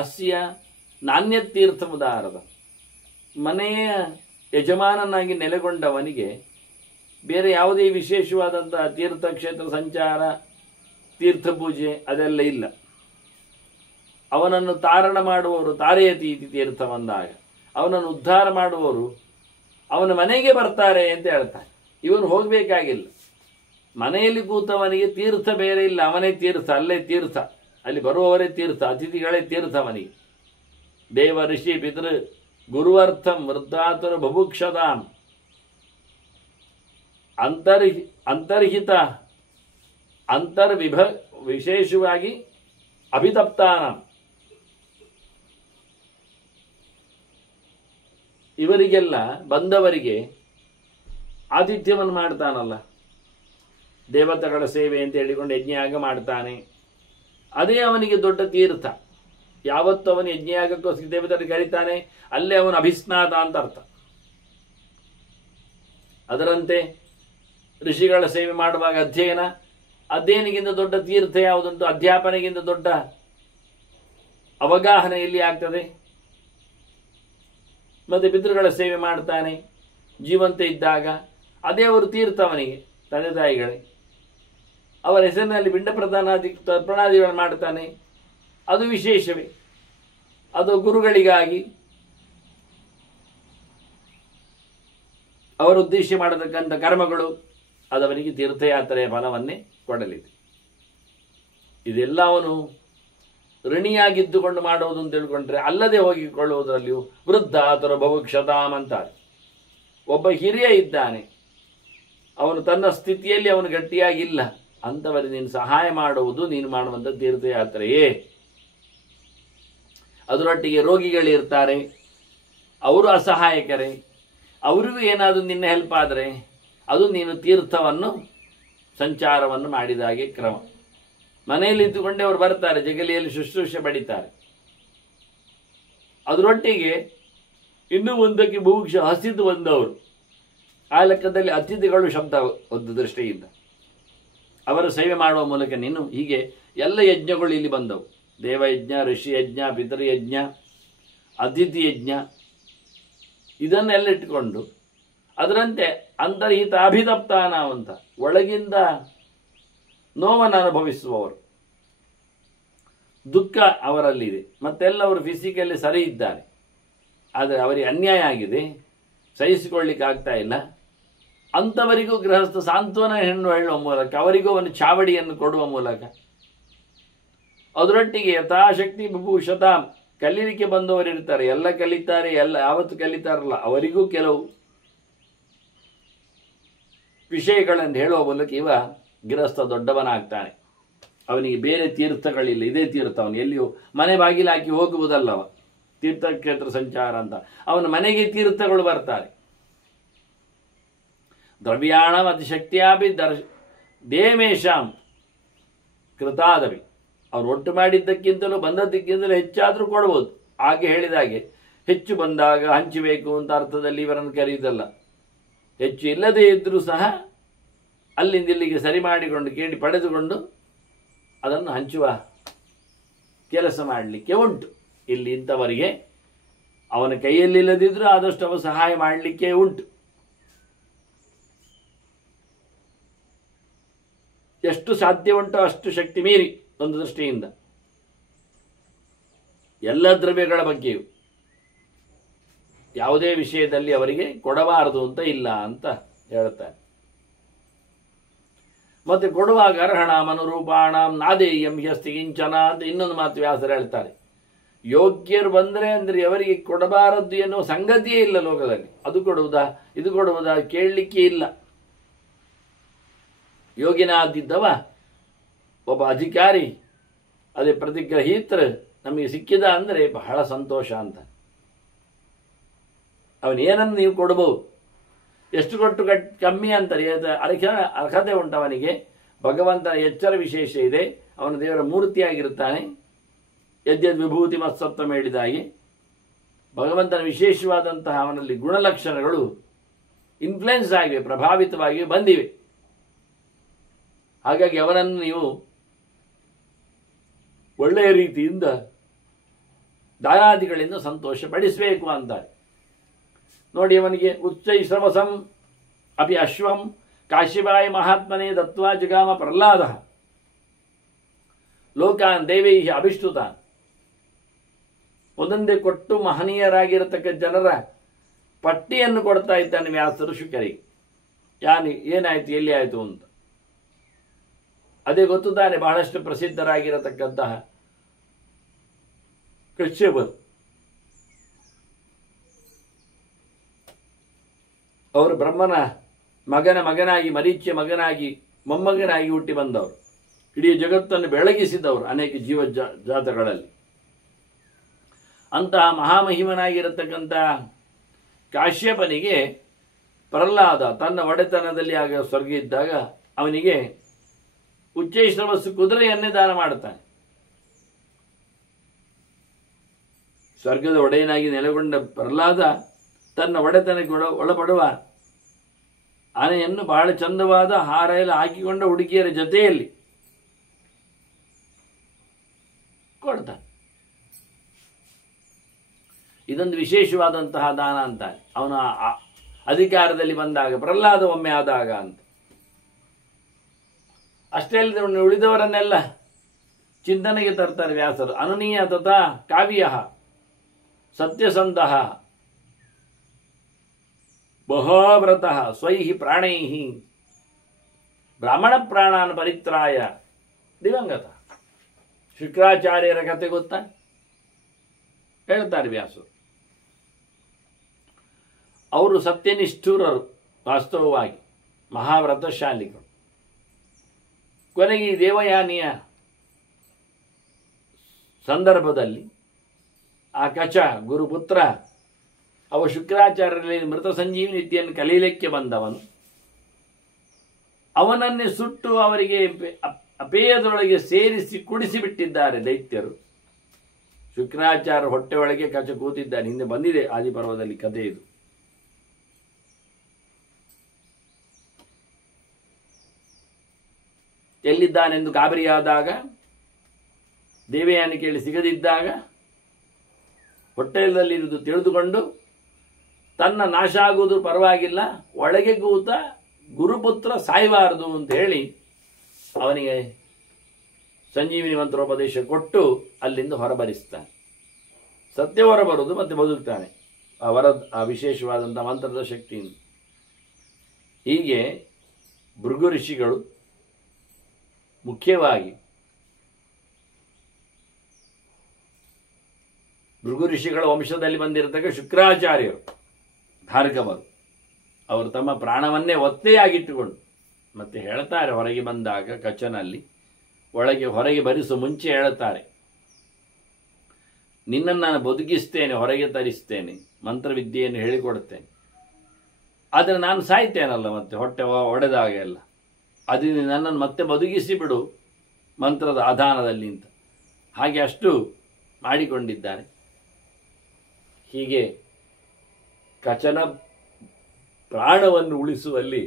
ಅಸ್ಯ ನಾಣ್ಯತೀರ್ಥಮುದಾರದ, ಮನೆಯ ಯಜಮಾನನಾಗಿ ನೆಲೆಗೊಂಡವನಿಗೆ ಬೇರೆ ಯಾವುದೇ ವಿಶೇಷವಾದಂತಹ ತೀರ್ಥಕ್ಷೇತ್ರ ಸಂಚಾರ, ತೀರ್ಥಪೂಜೆ ಅದೆಲ್ಲ ಇಲ್ಲ. ಅವನನ್ನು ತಾರಣ ಮಾಡುವವರು ತಾರೆಯತಿ ತೀರ್ಥ ಬಂದಾಗ ಅವನನ್ನು ಉದ್ಧಾರ ಮಾಡುವವರು ಅವನ ಮನೆಗೆ ಬರ್ತಾರೆ ಅಂತ ಹೇಳ್ತಾರೆ. ಇವನು ಹೋಗಬೇಕಾಗಿಲ್ಲ. ಮನೆಯಲ್ಲಿ ಕೂತವನಿಗೆ ತೀರ್ಥ ಬೇರೆ ಇಲ್ಲ, ಅವನೇ ತೀರ್ಥ, ಅಲ್ಲೇ ತೀರ್ಥ, ಅಲ್ಲಿ ಬರುವವರೇ ತೀರ್ಥ, ಅತಿಥಿಗಳೇ ತೀರ್ಥ ಅವನಿಗೆ. ದೇವ ಋಷಿ ಪಿತೃ ಗುರುವರ್ಥಂ ವೃದ್ಧಾತುರ ಬಭುಕ್ಷತಾಂ ಅಂತರ್ಹಿತ ವಿಶೇಷವಾಗಿ ಅಭಿತಪ್ತಾನ, ಇವರಿಗೆಲ್ಲ ಬಂದವರಿಗೆ ಆತಿಥ್ಯವನ್ನು ಮಾಡ್ತಾನಲ್ಲ, ದೇವತೆಗಳ ಸೇವೆ ಅಂತ ಹೇಳಿಕೊಂಡು ಯಜ್ಞಯಾಗ ಮಾಡ್ತಾನೆ. ಅದೇ ಅವನಿಗೆ ದೊಡ್ಡ ತೀರ್ಥ. ಯಾವತ್ತು ಅವನು ಯಜ್ಞಯಾಗಕ್ಕೋಸ್ಕರ ದೇವತೆಗಳಿಗೆ ಕರೀತಾನೆ ಅಲ್ಲೇ ಅವನು ಅಭಿಸ್ನಾತ ಅಂತ ಅರ್ಥ. ಅದರಂತೆ ಋಷಿಗಳ ಸೇವೆ ಮಾಡುವಾಗ ಅಧ್ಯಯನಗಿಂತ ದೊಡ್ಡ ತೀರ್ಥ ಯಾವುದಂತೂ ಅಧ್ಯಾಪನೆಗಿಂತ ದೊಡ್ಡ ಅವಗಾಹನೆ ಎಲ್ಲಿ ಆಗ್ತದೆ. ಮತ್ತೆ ಪಿತೃಗಳ ಸೇವೆ ಮಾಡ್ತಾನೆ ಜೀವಂತ ಇದ್ದಾಗ, ಅದೇ ಅವರು ತೀರ್ಥ ಅವನಿಗೆ, ತಂದೆ ತಾಯಿಗಳೇ. ಅವರ ಹೆಸರಿನಲ್ಲಿ ಪಿಂಡ ತರ್ಪಣಾದಿಗಳನ್ನು ಮಾಡ್ತಾನೆ, ಅದು ವಿಶೇಷವೇ. ಅದು ಗುರುಗಳಿಗಾಗಿ ಅವರ ಉದ್ದೇಶ ಮಾಡತಕ್ಕಂಥ ಕರ್ಮಗಳು ಅದವನಿಗೆ ತೀರ್ಥಯಾತ್ರೆಯ ಫಲವನ್ನೇ ಕೊಡಲಿದೆ. ಇದೆಲ್ಲ ಅವನು ಋಣಿಯಾಗಿದ್ದುಕೊಂಡು ಮಾಡುವುದು ಅಂತ ತಿಳ್ಕೊಂಡ್ರೆ ಅಲ್ಲದೆ ಹೋಗಿಕೊಳ್ಳುವುದರಲ್ಲಿಯೂ ವೃದ್ಧ ಅಥವಾ ಭವಿಕ್ಷತಾಮ್ ಅಂತಾರೆ. ಒಬ್ಬ ಹಿರಿಯ ಇದ್ದಾನೆ, ಅವನು ತನ್ನ ಸ್ಥಿತಿಯಲ್ಲಿ ಅವನು ಗಟ್ಟಿಯಾಗಿಲ್ಲ, ಅಂಥವರಿಗೆ ನೀನು ಸಹಾಯ ಮಾಡುವುದು ನೀನು ಮಾಡುವಂಥ ತೀರ್ಥಯಾತ್ರೆಯೇ. ಅದರೊಟ್ಟಿಗೆ ರೋಗಿಗಳಿರ್ತಾರೆ, ಅವರು ಅಸಹಾಯಕರೇ, ಅವರಿಗೂ ಏನಾದರೂ ನಿನ್ನ ಹೆಲ್ಪ್ ಆದರೆ ಅದು ನೀನು ತೀರ್ಥವನ್ನು ಸಂಚಾರವನ್ನು ಮಾಡಿದಾಗೆ ಕ್ರಮ. ಮನೆಯಲ್ಲಿ ಇದ್ದುಕೊಂಡೇ ಅವರು ಬರ್ತಾರೆ, ಜಗಲಿಯಲ್ಲಿ ಶುಶ್ರೂಷೆ ಪಡಿತಾರೆ. ಅದರೊಟ್ಟಿಗೆ ಇನ್ನೂ ಒಂದಕ್ಕೆ ಭೂಕ್ಷ ಹಸಿದು ಬಂದವರು, ಆ ಲೆಕ್ಕದಲ್ಲಿ ಅತಿಥಿಗಳು ಶಬ್ದ ಒಂದು ದೃಷ್ಟಿಯಿಂದ ಅವರ ಸೇವೆ ಮಾಡುವ ಮೂಲಕ ನೀನು ಹೀಗೆ ಎಲ್ಲ ಯಜ್ಞಗಳು ಇಲ್ಲಿ ಬಂದವು. ದೇವಯಜ್ಞ, ಋಷಿ ಯಜ್ಞ, ಪಿತೃಯಜ್ಞ, ಅತಿಥಿ ಯಜ್ಞ, ಇದನ್ನೆಲ್ಲ ಇಟ್ಟುಕೊಂಡು ಅದರಂತೆ ಅಂತರ್ಹಿತ ಅಭಿತಪ್ತಾನ ಅಂತ ಒಳಗಿಂದ ನೋವನ್ನು ಅನುಭವಿಸುವವರು, ದುಃಖ ಅವರಲ್ಲಿದೆ, ಮತ್ತೆಲ್ಲ ಅವರು ಫಿಸಿಕಲಿ ಸರಿ ಇದ್ದಾರೆ, ಆದರೆ ಅವರಿಗೆ ಅನ್ಯಾಯ ಆಗಿದೆ, ಸಹಿಸಿಕೊಳ್ಳಿಕ್ಕೆ ಆಗ್ತಾ ಇಲ್ಲ. ಅಂಥವರಿಗೂ ಗೃಹಸ್ಥ ಸಾಂತ್ವನ ಹೆಣ್ಣು ಹೇಳುವ ಮೂಲಕ ಅವರಿಗೂ ಒಂದು ಚಾವಡಿಯನ್ನು ಕೊಡುವ ಮೂಲಕ ಅದರೊಟ್ಟಿಗೆ ಯಥಾಶಕ್ತಿ ವಿಭೂಷತಾಂ, ಕಲೀಲಿಕ್ಕೆ ಬಂದವರು ಇರ್ತಾರೆ, ಎಲ್ಲ ಕಲಿತಾರೆ, ಎಲ್ಲ ಯಾವತ್ತು ಕಲಿತಾರಲ್ಲ ಅವರಿಗೂ ಕೆಲವು ವಿಷಯಗಳನ್ನು ಹೇಳುವ ಮೂಲಕ ಇವ ಗೃಹಸ್ಥ ದೊಡ್ಡವನಾಗ್ತಾನೆ. ಅವನಿಗೆ ಬೇರೆ ತೀರ್ಥಗಳಿಲ್ಲ, ಇದೇ ತೀರ್ಥ. ಅವನು ಎಲ್ಲಿಯೂ ಮನೆ ಬಾಗಿಲು ಹಾಕಿ ಹೋಗುವುದಲ್ಲವ ತೀರ್ಥಕ್ಷೇತ್ರ ಸಂಚಾರ ಅಂತ. ಅವನ ಮನೆಗೆ ತೀರ್ಥಗಳು ಬರ್ತಾರೆ. ದ್ರವ್ಯಾಣಂ ಅತಿಶಕ್ತಿಯಾಪಿ ದೇಮೇಶಾಂ ಕೃತಾದವಿ, ಅವ್ರು ಒಟ್ಟು ಮಾಡಿದ್ದಕ್ಕಿಂತಲೂ ಬಂದದ್ದಕ್ಕಿಂತಲೂ ಹೆಚ್ಚಾದರೂ ಕೊಡ್ಬೋದು. ಹಾಗೆ ಹೇಳಿದಾಗೆ ಹೆಚ್ಚು ಬಂದಾಗ ಹಂಚಬೇಕು ಅಂತ ಅರ್ಥದಲ್ಲಿ ಇವರನ್ನು ಕರೆಯುವುದಲ್ಲ. ಹೆಚ್ಚು ಇಲ್ಲದೇ ಇದ್ದರೂ ಸಹ ಅಲ್ಲಿಂದ ಇಲ್ಲಿಗೆ ಸರಿ ಮಾಡಿಕೊಂಡು ಕೇಳಿ ಪಡೆದುಕೊಂಡು ಅದನ್ನು ಹಂಚುವ ಕೆಲಸ ಮಾಡಲಿಕ್ಕೆ ಉಂಟು. ಇಲ್ಲಿ ಇಂಥವರಿಗೆ ಅವನ ಕೈಯಲ್ಲಿಲ್ಲದಿದ್ದರೂ ಆದಷ್ಟು ಅವ ಸಹಾಯ ಮಾಡಲಿಕ್ಕೆ ಉಂಟು. ಎಷ್ಟು ಸಾಧ್ಯ ಉಂಟೋ ಅಷ್ಟು ಶಕ್ತಿ ಮೀರಿ ಒಂದು ದೃಷ್ಟಿಯಿಂದ ಎಲ್ಲ ದ್ರವ್ಯಗಳ ಬಗ್ಗೆಯೂ ಯಾವುದೇ ವಿಷಯದಲ್ಲಿ ಅವರಿಗೆ ಕೊಡಬಾರದು ಅಂತ ಇಲ್ಲ ಅಂತ ಹೇಳ್ತಾರೆ. ಮತ್ತೆ ಕೊಡುವಾಗ ಅರ್ಹಣಾಂ ಅನುರೂಪಾಣಾಂ ನಾದೇಯಂ ಹ್ಯಸ್ತಿ ಕಿಂಚನ ಅಂತ ಇನ್ನೊಂದು ಮಾತು ವ್ಯಾಸರು ಹೇಳ್ತಾರೆ. ಯೋಗ್ಯರು ಬಂದರೆ ಅಂದರೆ ಅವರಿಗೆ ಕೊಡಬಾರದ್ದು ಎನ್ನುವ ಸಂಗತಿಯೇ ಇಲ್ಲ ಲೋಕದಲ್ಲಿ. ಅದು ಕೊಡುವುದಾ ಇದು ಕೊಡುವುದಾ ಕೇಳಲಿಕ್ಕೆ ಇಲ್ಲ. ಯೋಗಿನಾದಿದ್ದವ ಒಬ್ಬ ಅಧಿಕಾರಿ ಅದೇ ಪ್ರತಿಗ್ರಹೀತರು ನಮಗೆ ಸಿಕ್ಕಿದ ಅಂದರೆ ಬಹಳ ಸಂತೋಷ ಅಂತ. ಅವನೇನನ್ನು ನೀವು ಕೊಡ್ಬೋದು, ಎಷ್ಟು ಕೊಟ್ಟು ಕಮ್ಮಿ ಅಂತಾರೆ, ಅರ್ಹತೆ ಉಂಟು ಅವನಿಗೆ. ಭಗವಂತನ ಎಚ್ಚರ ವಿಶೇಷ ಇದೆ, ಅವನ ದೇವರ ಮೂರ್ತಿಯಾಗಿರುತ್ತಾನೆ. ಯದ್ಯದ್ ವಿಭೂತಿ ಮತ್ಸತ್ವ ಹೇಳಿದಾಗೆ ಭಗವಂತನ ವಿಶೇಷವಾದಂತಹ ಅವನಲ್ಲಿ ಗುಣಲಕ್ಷಣಗಳು ಇನ್ಫ್ಲುಯೆನ್ಸ್ ಆಗಿವೆ, ಪ್ರಭಾವಿತವಾಗಿವೆ, ಬಂದಿವೆ. ಹಾಗಾಗಿ ಅವನನ್ನು ನೀವು ಒಳ್ಳೆಯ ರೀತಿಯಿಂದ ದಾಯಾದಿಗಳಿಂದ ಸಂತೋಷ ಪಡಿಸಬೇಕು ಅಂತಾರೆ. ನೋಡಿ, ಅವನಿಗೆ ಉಚ್ಚೈ ಶ್ರವಸಂ ಅಪಿ ಅಶ್ವಂ ಕಾಶಿಬಾಯಿ ಮಹಾತ್ಮನೇ ದತ್ವಾ ಜಗಾಮ ಪ್ರಹ್ಲಾದ ಲೋಕಾನ್ ದೇವೈ ಅಭಿಷ್ಟುತಾನ್. ಒಂದೊಂದೇ ಕೊಟ್ಟು ಮಹನೀಯರಾಗಿರತಕ್ಕ ಜನರ ಪಟ್ಟಿಯನ್ನು ಕೊಡ್ತಾ ಇದ್ದಾನೆ ವ್ಯಾಸರು ಶುಕರಿಗೆ. ಏನಾಯಿತು, ಎಲ್ಲಿ ಆಯಿತು ಅಂತ. ಅದೇ ಗೊತ್ತು ತಾನೆ, ಬಹಳಷ್ಟು ಪ್ರಸಿದ್ಧರಾಗಿರತಕ್ಕಂತಹ ಕಶ್ಯಪರು. ಅವರು ಬ್ರಹ್ಮನ ಮಗನಾಗಿ, ಮರೀಚಿಯ ಮಗನಾಗಿ, ಮೊಮ್ಮಗನಾಗಿ ಹುಟ್ಟಿ ಬಂದವರು. ಇಡೀ ಜಗತ್ತನ್ನು ಬೆಳಗಿಸಿದವರು ಅನೇಕ ಜಾತಗಳಲ್ಲಿ. ಅಂತಹ ಮಹಾಮಹಿಮನಾಗಿರತಕ್ಕಂತಹ ಕಾಶ್ಯಪನಿಗೆ ಪ್ರಹ್ಲಾದ ತನ್ನ ಒಡೆತನದಲ್ಲಿ ಆಗ ಸ್ವರ್ಗ ಇದ್ದಾಗ ಅವನಿಗೆ ಉಚ್ಚೈಶ್ರವಸ್ಸು ಕುದುರೆಯನ್ನೇ ದಾನ ಮಾಡುತ್ತಾನೆ. ಸ್ವರ್ಗದ ಒಡೆಯನಾಗಿ ನೆಲೆಗೊಂಡ ಪ್ರಹ್ಲಾದ ತನ್ನ ಒಡೆತನಕ್ಕೆ ಒಳಪಡುವ ಆನೆಯನ್ನು ಬಹಳ ಚಂದವಾದ ಹಾರ ಎಲ್ಲ ಹಾಕಿಕೊಂಡ ಹುಡುಗಿಯರ ಜೊತೆಯಲ್ಲಿ ಕೊಡ್ತಾನೆ. ಇದೊಂದು ವಿಶೇಷವಾದಂತಹ ದಾನ ಅಂತಾನೆ. ಅವನ ಅಧಿಕಾರದಲ್ಲಿ ಬಂದಾಗ, ಪ್ರಹ್ಲಾದ ಒಮ್ಮೆ ಆದಾಗ ಅಂತ. ಅಷ್ಟೇ ಅಲ್ಲದೆ ಉಳಿದವರನ್ನೆಲ್ಲ ಚಿಂತನೆಗೆ ತರ್ತಾರೆ ವ್ಯಾಸರು. ಅನನೀಯ ತಥಾ ಕಾವ್ಯ ಸತ್ಯಸಂಧ ಬಹವ್ರತಃ ಸ್ವೈಹಿ ಪ್ರಾಣೈಹಿ ಬ್ರಾಹ್ಮಣ ಪ್ರಾಣಾನ್ ಪರಿತ್ರಾಯ ದಿವಂಗತ. ಶುಕ್ರಾಚಾರ್ಯರ ಕಥೆ ಗೊತ್ತಾ? ಹೇಳ್ತಾರೆ ವ್ಯಾಸರು. ಅವರು ಸತ್ಯನಿಷ್ಠುರರು, ವಾಸ್ತವವಾಗಿ ಮಹಾವ್ರತಶಾಲಿಗಳು. ಕೊನೆಗೆ ಈ ದೇವಯಾನಿಯ ಸಂದರ್ಭದಲ್ಲಿ ಆ ಕಚ ಗುರುಪುತ್ರ ಅವ ಶುಕ್ರಾಚಾರ್ಯರಲ್ಲಿ ಮೃತ ಸಂಜೀವಿನಿ ವಿದ್ಯೆಯನ್ನು ಕಲೀಲಿಕ್ಕೆ ಬಂದವನು. ಅವನನ್ನೇ ಸುಟ್ಟು ಅವರಿಗೆ ಅಪೇಯದೊಳಗೆ ಸೇರಿಸಿ ಕುಡಿಸಿಬಿಟ್ಟಿದ್ದಾರೆ ದೈತ್ಯರು. ಶುಕ್ರಾಚಾರ್ಯ ಹೊಟ್ಟೆ ಒಳಗೆ ಕಚ ಕೂತಿದ್ದಾನೆ. ಹಿಂದೆ ಬಂದಿದೆ ಆದಿಪರ್ವದಲ್ಲಿ ಕಥೆ ಇದು. ಎಲ್ಲಿದ್ದಾನೆಂದು ಗಾಬರಿಯಾದಾಗ, ದೇವಯಾನಿ ಕೇಳಿ ಸಿಗದಿದ್ದಾಗ, ಹೊಟ್ಟೆಯಲ್ಲಿರುವುದು ತಿಳಿದುಕೊಂಡು ತನ್ನ ನಾಶ ಆಗುವುದು ಪರವಾಗಿಲ್ಲ, ಒಳಗೆ ಕೂತ ಗುರುಪುತ್ರ ಸಾಯಬಾರದು ಅಂತ ಹೇಳಿ ಅವನಿಗೆ ಸಂಜೀವಿನಿ ಮಂತ್ರೋಪದೇಶ ಕೊಟ್ಟು ಅಲ್ಲಿಂದ ಹೊರಬರಿಸ್ತಾನೆ. ಸತ್ಯ ಹೊರಬರುವುದು ಮತ್ತೆ ಬದುಕ್ತಾನೆ ಆ ವಿಶೇಷವಾದಂಥ ಮಂತ್ರದ ಶಕ್ತಿಯಿಂದ. ಹೀಗೆ ಭೃಗು ಋಷಿಗಳು, ಮುಖ್ಯವಾಗಿ ಭೃಗು ಋಷಿಗಳ ವಂಶದಲ್ಲಿ ಬಂದಿರತಕ್ಕ ಶುಕ್ರಾಚಾರ್ಯರು, ಭಾರ್ಗವರು, ಅವರು ತಮ್ಮ ಪ್ರಾಣವನ್ನೇ ಒತ್ತೆಯಾಗಿಟ್ಟುಕೊಂಡು ಮತ್ತೆ ಹೇಳ್ತಾರೆ, ಹೊರಗೆ ಬಂದಾಗ ಕಚನಲ್ಲಿ ಹೊರಗೆ ಬರಿಸುವ ಮುಂಚೆ ಹೇಳ್ತಾರೆ, ನಿನ್ನನ್ನು ನಾನು ಬದುಕಿಸ್ತೇನೆ, ಹೊರಗೆ ತರಿಸ್ತೇನೆ, ಮಂತ್ರವಿದ್ಯೆಯನ್ನು ಹೇಳಿಕೊಡುತ್ತೇನೆ, ಆದರೆ ನಾನು ಸಾಯ್ತೇನಲ್ಲ ಮತ್ತೆ ಹೊಟ್ಟೆ ಒಡೆದಾಗ ಎಲ್ಲ, ಅದರಿಂದ ನನ್ನನ್ನು ಮತ್ತೆ ಬದುಕಿಸಿ ಬಿಡು ಮಂತ್ರದ ಆಧಾನದಲ್ಲಿ ಅಂತ. ಹಾಗೆ ಅಷ್ಟು ಮಾಡಿಕೊಂಡಿದ್ದಾನೆ. ಹೀಗೆ ಕಚನ ಪ್ರಾಣವನ್ನು ಉಳಿಸುವಲ್ಲಿ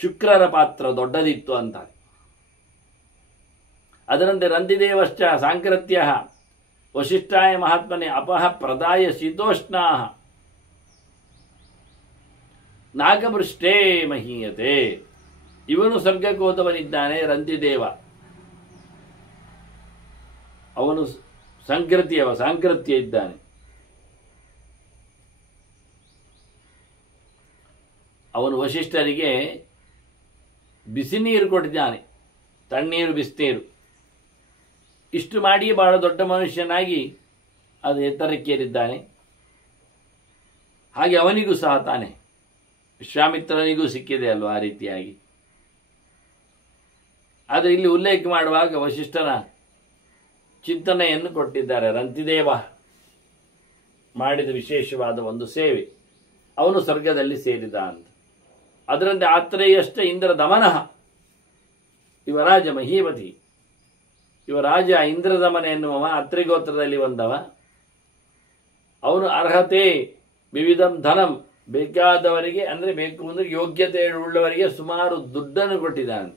ಶುಕ್ರರ ಪಾತ್ರ ದೊಡ್ಡದಿತ್ತು ಅಂತಾರೆ. ಅದರಂತೆ ರಂತಿದೇವಶ್ಚ ಸಾಂಕೃತ್ಯ ವಶಿಷ್ಠಾಯ ಮಹಾತ್ಮನೆ ಅಪಹ ಪ್ರದಾಯ ಶೀತೋಷ್ಣಾ ನಾಗಪೃಷ್ಠೇ ಮಹೀಯತೆ. ಇವನು ಸ್ವರ್ಗಕ್ಕೆ ಹೋದವನಿದ್ದಾನೆ ರಂತಿದೇವ. ಅವನು ಸಾಂಕೃತ್ಯ ಇದ್ದಾನೆ. ಅವನು ವಶಿಷ್ಠರಿಗೆ ಬಿಸಿ ನೀರು ಕೊಟ್ಟಿದ್ದಾನೆ, ತಣ್ಣೀರು ಬಿಸಿನೀರು. ಇಷ್ಟು ಮಾಡಿ ಬಹಳ ದೊಡ್ಡ ಮನುಷ್ಯನಾಗಿ ಅದು ಎತ್ತರಕ್ಕೇರಿದ್ದಾನೆ. ಹಾಗೆ ಅವನಿಗೂ ಸಹ ತಾನೆ ವಿಶ್ವಾಮಿತ್ರನಿಗೂ ಸಿಕ್ಕಿದೆ ಅಲ್ವ ಆ ರೀತಿಯಾಗಿ. ಆದರೆ ಇಲ್ಲಿ ಉಲ್ಲೇಖ ಮಾಡುವಾಗ ವಶಿಷ್ಠನ ಚಿಂತನೆಯನ್ನು ಕೊಟ್ಟಿದ್ದಾರೆ. ರಂತಿದೇವ ಮಾಡಿದ ವಿಶೇಷವಾದ ಒಂದು ಸೇವೆ, ಅವನು ಸ್ವರ್ಗದಲ್ಲಿ ಸೇರಿದ ಅಂತ. ಅದರಂತೆ ಆತ್ರೇಯಷ್ಟೇ ಇಂದ್ರ ದಮನಃ, ಇವ ರಾಜ ಮಹೀಪತಿ, ಇವ ರಾಜ ಇಂದ್ರದಮನ ಎನ್ನುವವ ಅತ್ರಿಗೋತ್ರದಲ್ಲಿ ಬಂದವ. ಅವನು ಅರ್ಹತೆ ವಿವಿಧಂ ಧನಂ, ಬೇಕಾದವರಿಗೆ ಅಂದರೆ ಬೇಕು ಅಂದರೆ ಯೋಗ್ಯತೆ ಉಳ್ಳವರಿಗೆ ಸುಮಾರು ದುಡ್ಡನ್ನು ಕೊಟ್ಟಿದ್ದಾನೆ.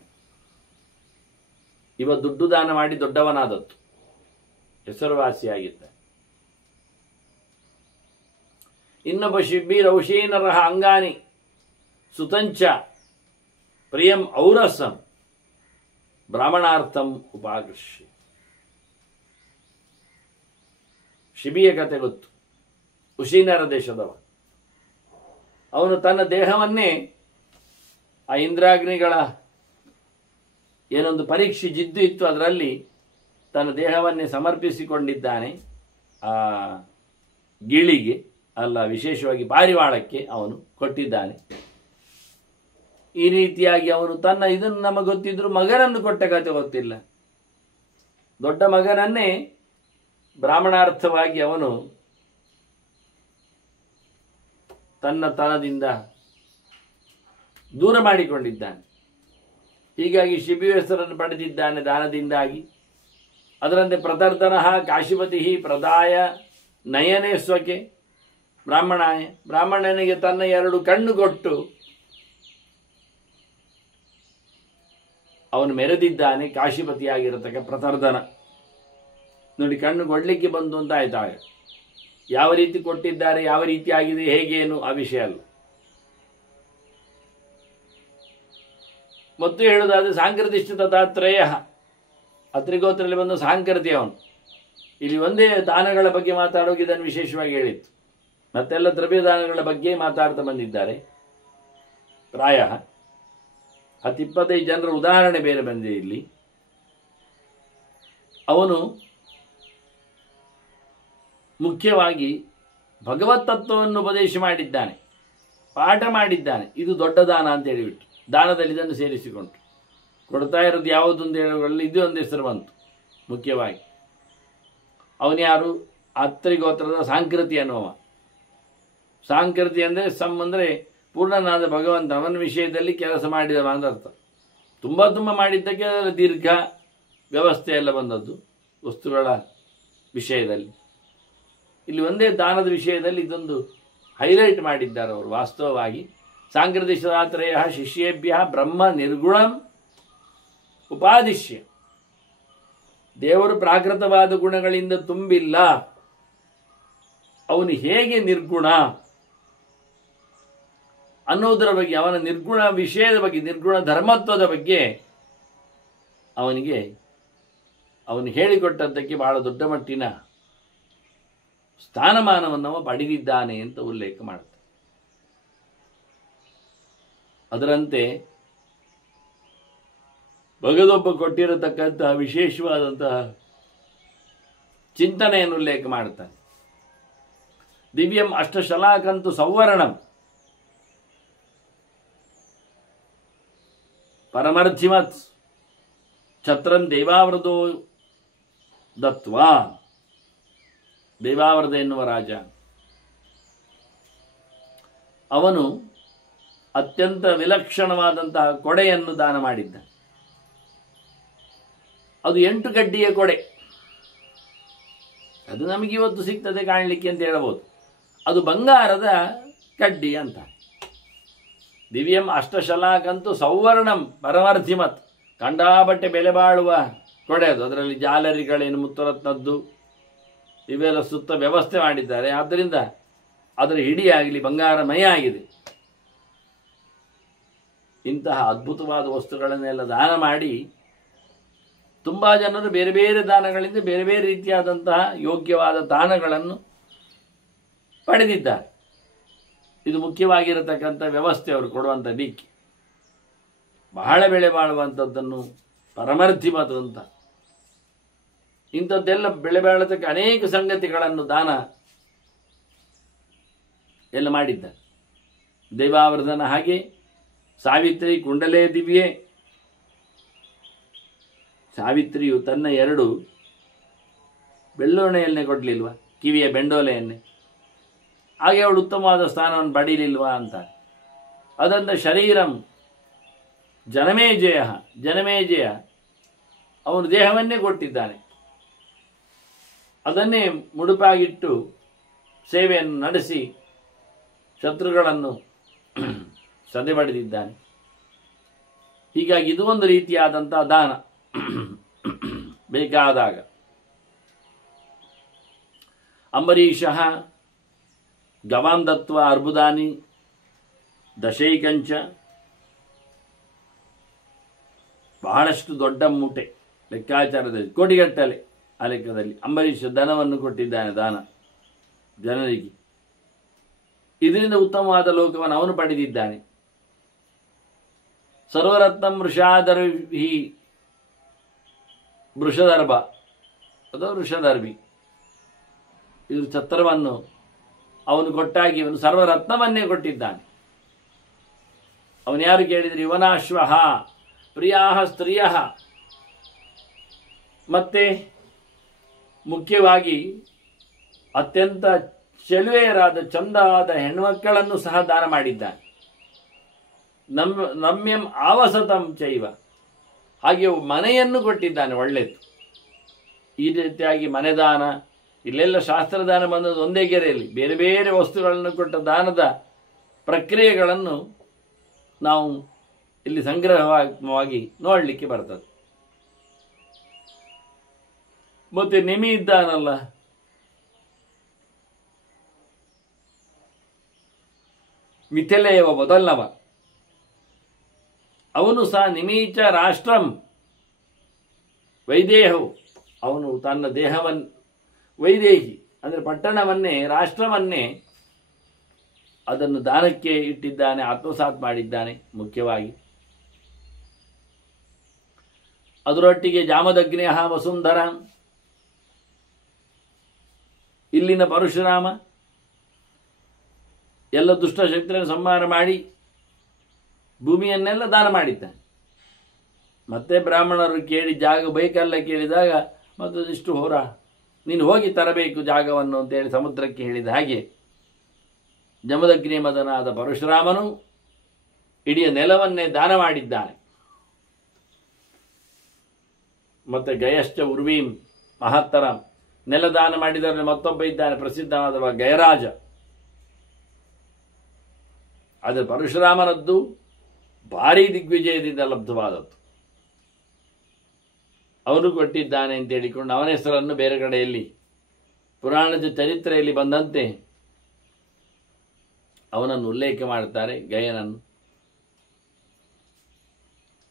ಇವ ದುಡ್ಡು ದಾನ ಮಾಡಿ ದೊಡ್ಡವನಾದದ್ದು, ಹೆಸರುವಾಸಿಯಾಗಿದ್ದ. ಇನ್ನೊಬ್ಬ ಶಿಬಿರೌಶೀನರಹ ಅಂಗಾನಿ ಸುತಂಚ ಪ್ರಿಯಂ ಔರಸಂ ಬ್ರಾಹ್ಮಣಾರ್ಥಂ ಉಪಾಕೃಷ್ಯ. ಶಿಬಿಯ ಕತೆ ಗೊತ್ತು, ಉಶೀನರ ದೇಶದವ. ಅವನು ತನ್ನ ದೇಹವನ್ನೇ ಆ ಇಂದ್ರಾಗ್ನಿಗಳ ಏನೊಂದು ಪರೀಕ್ಷೆ ಜಿದ್ದು ಇತ್ತು, ಅದರಲ್ಲಿ ತನ್ನ ದೇಹವನ್ನೇ ಸಮರ್ಪಿಸಿಕೊಂಡಿದ್ದಾನೆ. ಆ ಗಿಳಿಗೆ ಅಲ್ಲ, ವಿಶೇಷವಾಗಿ ಪಾರಿವಾಳಕ್ಕೆ ಅವನು ಕೊಟ್ಟಿದ್ದಾನೆ. ಈ ರೀತಿಯಾಗಿ ಅವನು ತನ್ನ ಇದನ್ನು ನಮಗೆ ಗೊತ್ತಿದ್ರು ಮಗನನ್ನು ಕೊಟ್ಟ ಕತೆ ಗೊತ್ತಿಲ್ಲ. ದೊಡ್ಡ ಮಗನನ್ನೇ ಬ್ರಾಹ್ಮಣಾರ್ಥವಾಗಿ ಅವನು ತನ್ನ ತನದಿಂದ ದೂರ ಮಾಡಿಕೊಂಡಿದ್ದಾನೆ. ಹೀಗಾಗಿ ಶಿಬಿಯ ಹೆಸರನ್ನು ಪಡೆದಿದ್ದಾನೆ ದಾನದಿಂದಾಗಿ. ಅದರಂತೆ ಪ್ರತರ್ಧನಃ ಕಾಶಿಪತಿ ಪ್ರದಾಯ ನಯನೇ ಸ್ವಕೆ ಬ್ರಾಹ್ಮಣಾಯ, ಬ್ರಾಹ್ಮಣನಿಗೆ ತನ್ನ 2 ಕಣ್ಣು ಕೊಟ್ಟು ಅವನು ಮೆರೆದಿದ್ದಾನೆ. ಕಾಶಿಪತಿಯಾಗಿರತಕ್ಕ ಪ್ರತರ್ಧನ ನೋಡಿ, ಕಣ್ಣು ಕೊಡ್ಲಿಕ್ಕೆ ಬಂದು ಅಂತ ಆಯ್ತಾಗ. ಯಾವ ರೀತಿ ಕೊಟ್ಟಿದ್ದಾರೆ, ಯಾವ ರೀತಿ ಆಗಿದೆ, ಹೇಗೇನು ಆ ವಿಷಯ ಅಲ್ಲ. ಮತ್ತು ಹೇಳುವುದಾದ್ರೆ ಸಾಂಕೃತಿಷ್ಠ ತಥಾತ್ರಯ, ಅತ್ರಿಗೋತ್ರದಲ್ಲಿ ಬಂದು ಸಾಂಕೃತಿ ಅವನು. ಇಲ್ಲಿ ಒಂದೇ ದಾನಗಳ ಬಗ್ಗೆ ಮಾತಾಡೋಕೆ ಇದನ್ನು ವಿಶೇಷವಾಗಿ ಹೇಳಿತ್ತು. ಮತ್ತೆಲ್ಲ ದ್ರವ್ಯದಾನಗಳ ಬಗ್ಗೆ ಮಾತಾಡ್ತಾ ಬಂದಿದ್ದಾರೆ. ಪ್ರಾಯ 10-25 ಜನರ ಉದಾಹರಣೆ ಬೇರೆ ಬಂದಿದೆ ಇಲ್ಲಿ. ಅವನು ಮುಖ್ಯವಾಗಿ ಭಗವತ್ ತತ್ವವನ್ನು ಉಪದೇಶ ಮಾಡಿದ್ದಾನೆ, ಪಾಠ ಮಾಡಿದ್ದಾನೆ. ಇದು ದೊಡ್ಡ ದಾನ ಅಂತ ಹೇಳಿಬಿಟ್ಟು ದಾನದಲ್ಲಿ ಇದನ್ನು ಸೇರಿಸಿಕೊಂಡು ಕೊಡ್ತಾ ಇರೋದು ಯಾವುದು ಅಂತ ಹೇಳುವಲ್ಲಿ ಇದು ಒಂದು ಹೆಸರು ಬಂತು. ಮುಖ್ಯವಾಗಿ ಅವನು ಯಾರು? ಅತ್ರಿಗೋತ್ರದ ಸಾಂಕೃತಿ ಅನ್ನುವ. ಸಾಂಕೃತಿ ಅಂದರೆ ಸಮ್ ಅಂದರೆ ಪೂರ್ಣನಾದ ಭಗವಂತ, ಅವನ ವಿಷಯದಲ್ಲಿ ಕೆಲಸ ಮಾಡಿದವ ಅಂತ ಅರ್ಥ. ತುಂಬ ಮಾಡಿದ್ದಕ್ಕೆ ದೀರ್ಘ ವ್ಯವಸ್ಥೆ ಎಲ್ಲ ಬಂದದ್ದು ವಸ್ತುಗಳ ವಿಷಯದಲ್ಲಿ. ಇಲ್ಲಿ ಒಂದೇ ದಾನದ ವಿಷಯದಲ್ಲಿ ಇದೊಂದು ಹೈಲೈಟ್ ಮಾಡಿದ್ದಾರೆ ಅವರು. ವಾಸ್ತವವಾಗಿ ಸಾಂಕೃತಿ ಶಾಸ್ತ್ರೇಯ ಶಿಷ್ಯೇಭ್ಯ ಬ್ರಹ್ಮ ನಿರ್ಗುಣಂ ಉಪಾದಿಶ್ಯ, ದೇವರು ಪ್ರಾಕೃತವಾದ ಗುಣಗಳಿಂದ ತುಂಬಿಲ್ಲ, ಅವನು ಹೇಗೆ ನಿರ್ಗುಣ ಅನ್ನೋದರ ಬಗ್ಗೆ, ಅವನ ನಿರ್ಗುಣ ವಿಷಯದ ಬಗ್ಗೆ, ನಿರ್ಗುಣ ಧರ್ಮತ್ವದ ಬಗ್ಗೆ ಅವನು ಹೇಳಿಕೊಟ್ಟದ್ದಕ್ಕೆ ಬಹಳ ದೊಡ್ಡ ಮಟ್ಟಿನ ಸ್ಥಾನಮಾನವನ್ನು ಅವ ಪಡೆದಿದ್ದಾನೆ ಅಂತ ಉಲ್ಲೇಖ ಮಾಡುತ್ತೆ. ಅದರಂತೆ ಭಗದೊಬ್ಬ ಕೊಟ್ಟಿರತಕ್ಕಂತಹ ವಿಶೇಷವಾದಂತಹ ಚಿಂತನೆಯನ್ನು ಉಲ್ಲೇಖ ಮಾಡುತ್ತಾನೆ. ದಿವ್ಯಂ ಅಷ್ಟಶಲಾಕಂತು ಸೌವರ್ಣಂ ಪರಮರ್ಥಿಮತ್ ಛತ್ರಂ ದೇವಾವೃತೋ ದತ್ವಾ. ದೇವಾವೃತ ಎನ್ನುವ ರಾಜ ಅವನು ಅತ್ಯಂತ ವಿಲಕ್ಷಣವಾದಂತಹ ಕೊಡೆಯನ್ನು ದಾನ ಮಾಡಿದ್ದ. ಅದು 8 ಗಡ್ಡಿಯ ಕೊಡೆ. ಅದು ನಮಗೆ ಇವತ್ತು ಸಿಗ್ತದೆ ಕಾಣಲಿಕ್ಕೆ ಅಂತ ಹೇಳಬಹುದು. ಅದು ಬಂಗಾರದ ಕಡ್ಡಿ ಅಂತ. ದಿವ್ಯಂ ಅಷ್ಟಶಲಾಕಂತೂ ಸೌವರ್ಣಂ ಪರಮರ್ಥಿಮತ್, ಕಂಡಾಬಟ್ಟೆ ಬೆಲೆ ಬಾಳುವ ಕೊಡೆ ಅದು. ಅದರಲ್ಲಿ ಜಾಲರಿಗಳೇನು ಮುತ್ತರತ್ನದ್ದು ಇವೆಲ್ಲ ಸುತ್ತ ವ್ಯವಸ್ಥೆ ಮಾಡಿದ್ದಾರೆ. ಆದ್ದರಿಂದ ಅದರ ಹಿಡಿಯಾಗಲಿ ಬಂಗಾರಮಯ ಆಗಿದೆ. ಇಂತಹ ಅದ್ಭುತವಾದ ವಸ್ತುಗಳನ್ನೆಲ್ಲ ದಾನ ಮಾಡಿ ತುಂಬ ಜನರು ಬೇರೆ ಬೇರೆ ದಾನಗಳಿಂದ ಬೇರೆ ಬೇರೆ ರೀತಿಯಾದಂತಹ ಯೋಗ್ಯವಾದ ದಾನಗಳನ್ನು ಪಡೆದಿದ್ದಾರೆ. ಇದು ಮುಖ್ಯವಾಗಿರತಕ್ಕಂಥ ವ್ಯವಸ್ಥೆ ಅವರು ಕೊಡುವಂಥ ದಿಕ್ಕಿ. ಬಹಳ ಬೆಳೆ ಬಾಳುವಂಥದ್ದನ್ನು ಪರಮರ್ಥಿಮತು ಅಂತ, ಇಂಥದ್ದೆಲ್ಲ ಬೆಳೆ ಬಾಳತಕ್ಕ ಅನೇಕ ಸಂಗತಿಗಳನ್ನು ದಾನ ಎಲ್ಲ ಮಾಡಿದ್ದಾರೆ. ದೇವಾವರ್ಧನ ಹಾಗೆ, ಸಾವಿತ್ರಿ ಕುಂಡಲೇ ದಿವ್ಯೆ, ಸಾವಿತ್ರಿಯು ತನ್ನ 2 ಬೆಳ್ಳೊಣೆಯನ್ನೇ ಕೊಡಲಿಲ್ವ, ಕಿವಿಯ ಬೆಂಡೋಲೆಯನ್ನೇ, ಹಾಗೆ ಅವಳು ಉತ್ತಮವಾದ ಸ್ಥಾನವನ್ನು ಪಡೀಲಿಲ್ವಾ ಅಂತ. ಅದಂತ ಶರೀರಂ ಜನಮೇಜಯ ಅವನು ದೇಹವನ್ನೇ ಕೊಟ್ಟಿದ್ದಾನೆ, ಅದನ್ನೇ ಮುಡುಪಾಗಿಟ್ಟು ಸೇವೆಯನ್ನು ನಡೆಸಿ ಶತ್ರುಗಳನ್ನು ಸದೆಬಡಿದಿದ್ದಾನೆ. ಹೀಗಾಗಿ ಇದು ಒಂದು ರೀತಿಯಾದಂಥ ದಾನ ಬೇಕಾದಾಗ. ಅಂಬರೀಷಃ ಗವಾಂ ದತ್ವ ಅರ್ಬುದಾನಿ ದಶೈಕಂಚ, ಬಹಳಷ್ಟು ದೊಡ್ಡ ಮೂಟೆ ಲೆಕ್ಕಾಚಾರದಲ್ಲಿ ಕೋಟಿಗಟ್ಟಲೆ ಆ ಲೆಕ್ಕದಲ್ಲಿ ಅಂಬರೀಷ ಧನವನ್ನು ಕೊಟ್ಟಿದ್ದಾನೆ ದಾನ ಜನರಿಗೆ. ಇದರಿಂದ ಉತ್ತಮವಾದ ಲೋಕವನ್ನು ಅವನು ಪಡೆದಿದ್ದಾನೆ. ಸರ್ವರತ್ನಂ ವೃಷಾದರ್ಭಿ, ವೃಷದರ್ಭ ಅಥವಾ ವೃಷದರ್ಭಿ, ಇದು ಛತ್ರವನ್ನು ಅವನು ಕೊಟ್ಟಾಗಿ ಅವನು ಸರ್ವರತ್ನವನ್ನೇ ಕೊಟ್ಟಿದ್ದಾನೆ. ಅವನು ಯಾರು ಕೇಳಿದರೆ ಇವನಾಶ್ವಃ ಪ್ರಿಯಾಹ ಸ್ತ್ರೀಯ, ಮತ್ತೆ ಮುಖ್ಯವಾಗಿ ಅತ್ಯಂತ ಚೆಲುವೆಯರಾದ ಚಂದವಾದ ಹೆಣ್ಮಕ್ಕಳನ್ನು ಸಹ ದಾನ ಮಾಡಿದ್ದಾನೆ. ನಮ್ಯಂ ಆವಸತಂ ಚೈವ, ಹಾಗೆ ಮನೆಯನ್ನು ಕೊಟ್ಟಿದ್ದಾನೆ ಒಳ್ಳೆಯದು. ಈ ರೀತಿಯಾಗಿ ಮನೆದಾನ, ಇಲ್ಲೆಲ್ಲ ಶಾಸ್ತ್ರದಾನ ಬಂದದ್ದು ಒಂದೇ ಗೆರೆಯಲ್ಲಿ ಬೇರೆ ಬೇರೆ ವಸ್ತುಗಳನ್ನು ಕೊಟ್ಟ ದಾನದ ಪ್ರಕ್ರಿಯೆಗಳನ್ನು ನಾವು ಇಲ್ಲಿ ಸಂಗ್ರಹವಾಗಿ ನೋಡಲಿಕ್ಕೆ ಬರ್ತದೆ. ಮತ್ತೆ ನಿಮಿ ಇದ್ದಾನಲ್ಲ, ಮಿಥಿಲೆಯವ ಮೊದಲನವ, ಅವನು ಸಹ ನಿಮೀಚ ರಾಷ್ಟ್ರಂ ವೈದೇಹವು, ಅವನು ತನ್ನ ದೇಹವನ್ನು ವೈದೇಹಿ ಅಂದರೆ ಪಟ್ಟಣವನ್ನೇ ರಾಷ್ಟ್ರವನ್ನೇ ಅದನ್ನು ದಾನಕ್ಕೆ ಇಟ್ಟಿದ್ದಾನೆ, ಆತ್ಮಸಾತ್ ಮಾಡಿದ್ದಾನೆ. ಮುಖ್ಯವಾಗಿ ಅದರೊಟ್ಟಿಗೆ ಜಾಮದಗ್ನೇಹ ವಸುಂಧರ, ಇಲ್ಲಿನ ಪರಶುರಾಮ ಎಲ್ಲ ದುಷ್ಟಶಕ್ತಿಯನ್ನು ಸಂಹಾರ ಮಾಡಿ ಭೂಮಿಯನ್ನೆಲ್ಲ ದಾನ ಮಾಡಿದ್ದಾನೆ. ಮತ್ತೆ ಬ್ರಾಹ್ಮಣರು ಕೇಳಿ ಜಾಗ ಬೇಕಲ್ಲ ಕೇಳಿದಾಗ ಮತ್ತದಿಷ್ಟು ಹೋರ ನೀನು ಹೋಗಿ ತರಬೇಕು ಜಾಗವನ್ನು ಅಂತೇಳಿ ಸಮುದ್ರಕ್ಕೆ ಹೇಳಿದ ಹಾಗೆ ಜಮದಗ್ನಿ ಮದನಾದ ಪರಶುರಾಮನು ಇಡೀ ನೆಲವನ್ನೇ ದಾನ ಮಾಡಿದ್ದಾನೆ. ಮತ್ತೆ ಗಯಶ್ಚ ಉರ್ವೀಂ ಮಹತ್ತರ, ನೆಲ ದಾನ ಮಾಡಿದರೆ ಮತ್ತೊಬ್ಬ ಇದ್ದಾನೆ ಪ್ರಸಿದ್ಧವಾದ ಗಯರಾಜ. ಆದರೆ ಪರಶುರಾಮನದ್ದು ಭಾರೀ ದಿಗ್ವಿಜಯದಿಂದ ಲಬ್ಧವಾದದ್ದು, ಅವನು ಕೊಟ್ಟಿದ್ದಾನೆ ಅಂತ ಹೇಳಿಕೊಂಡು ಅವನ ಹೆಸರನ್ನು ಬೇರೆ ಕಡೆಯಲ್ಲಿ ಪುರಾಣದ ಚರಿತ್ರೆಯಲ್ಲಿ ಬಂದಂತೆ ಅವನನ್ನು ಉಲ್ಲೇಖ ಮಾಡುತ್ತಾರೆ, ಗಯನನ್ನು.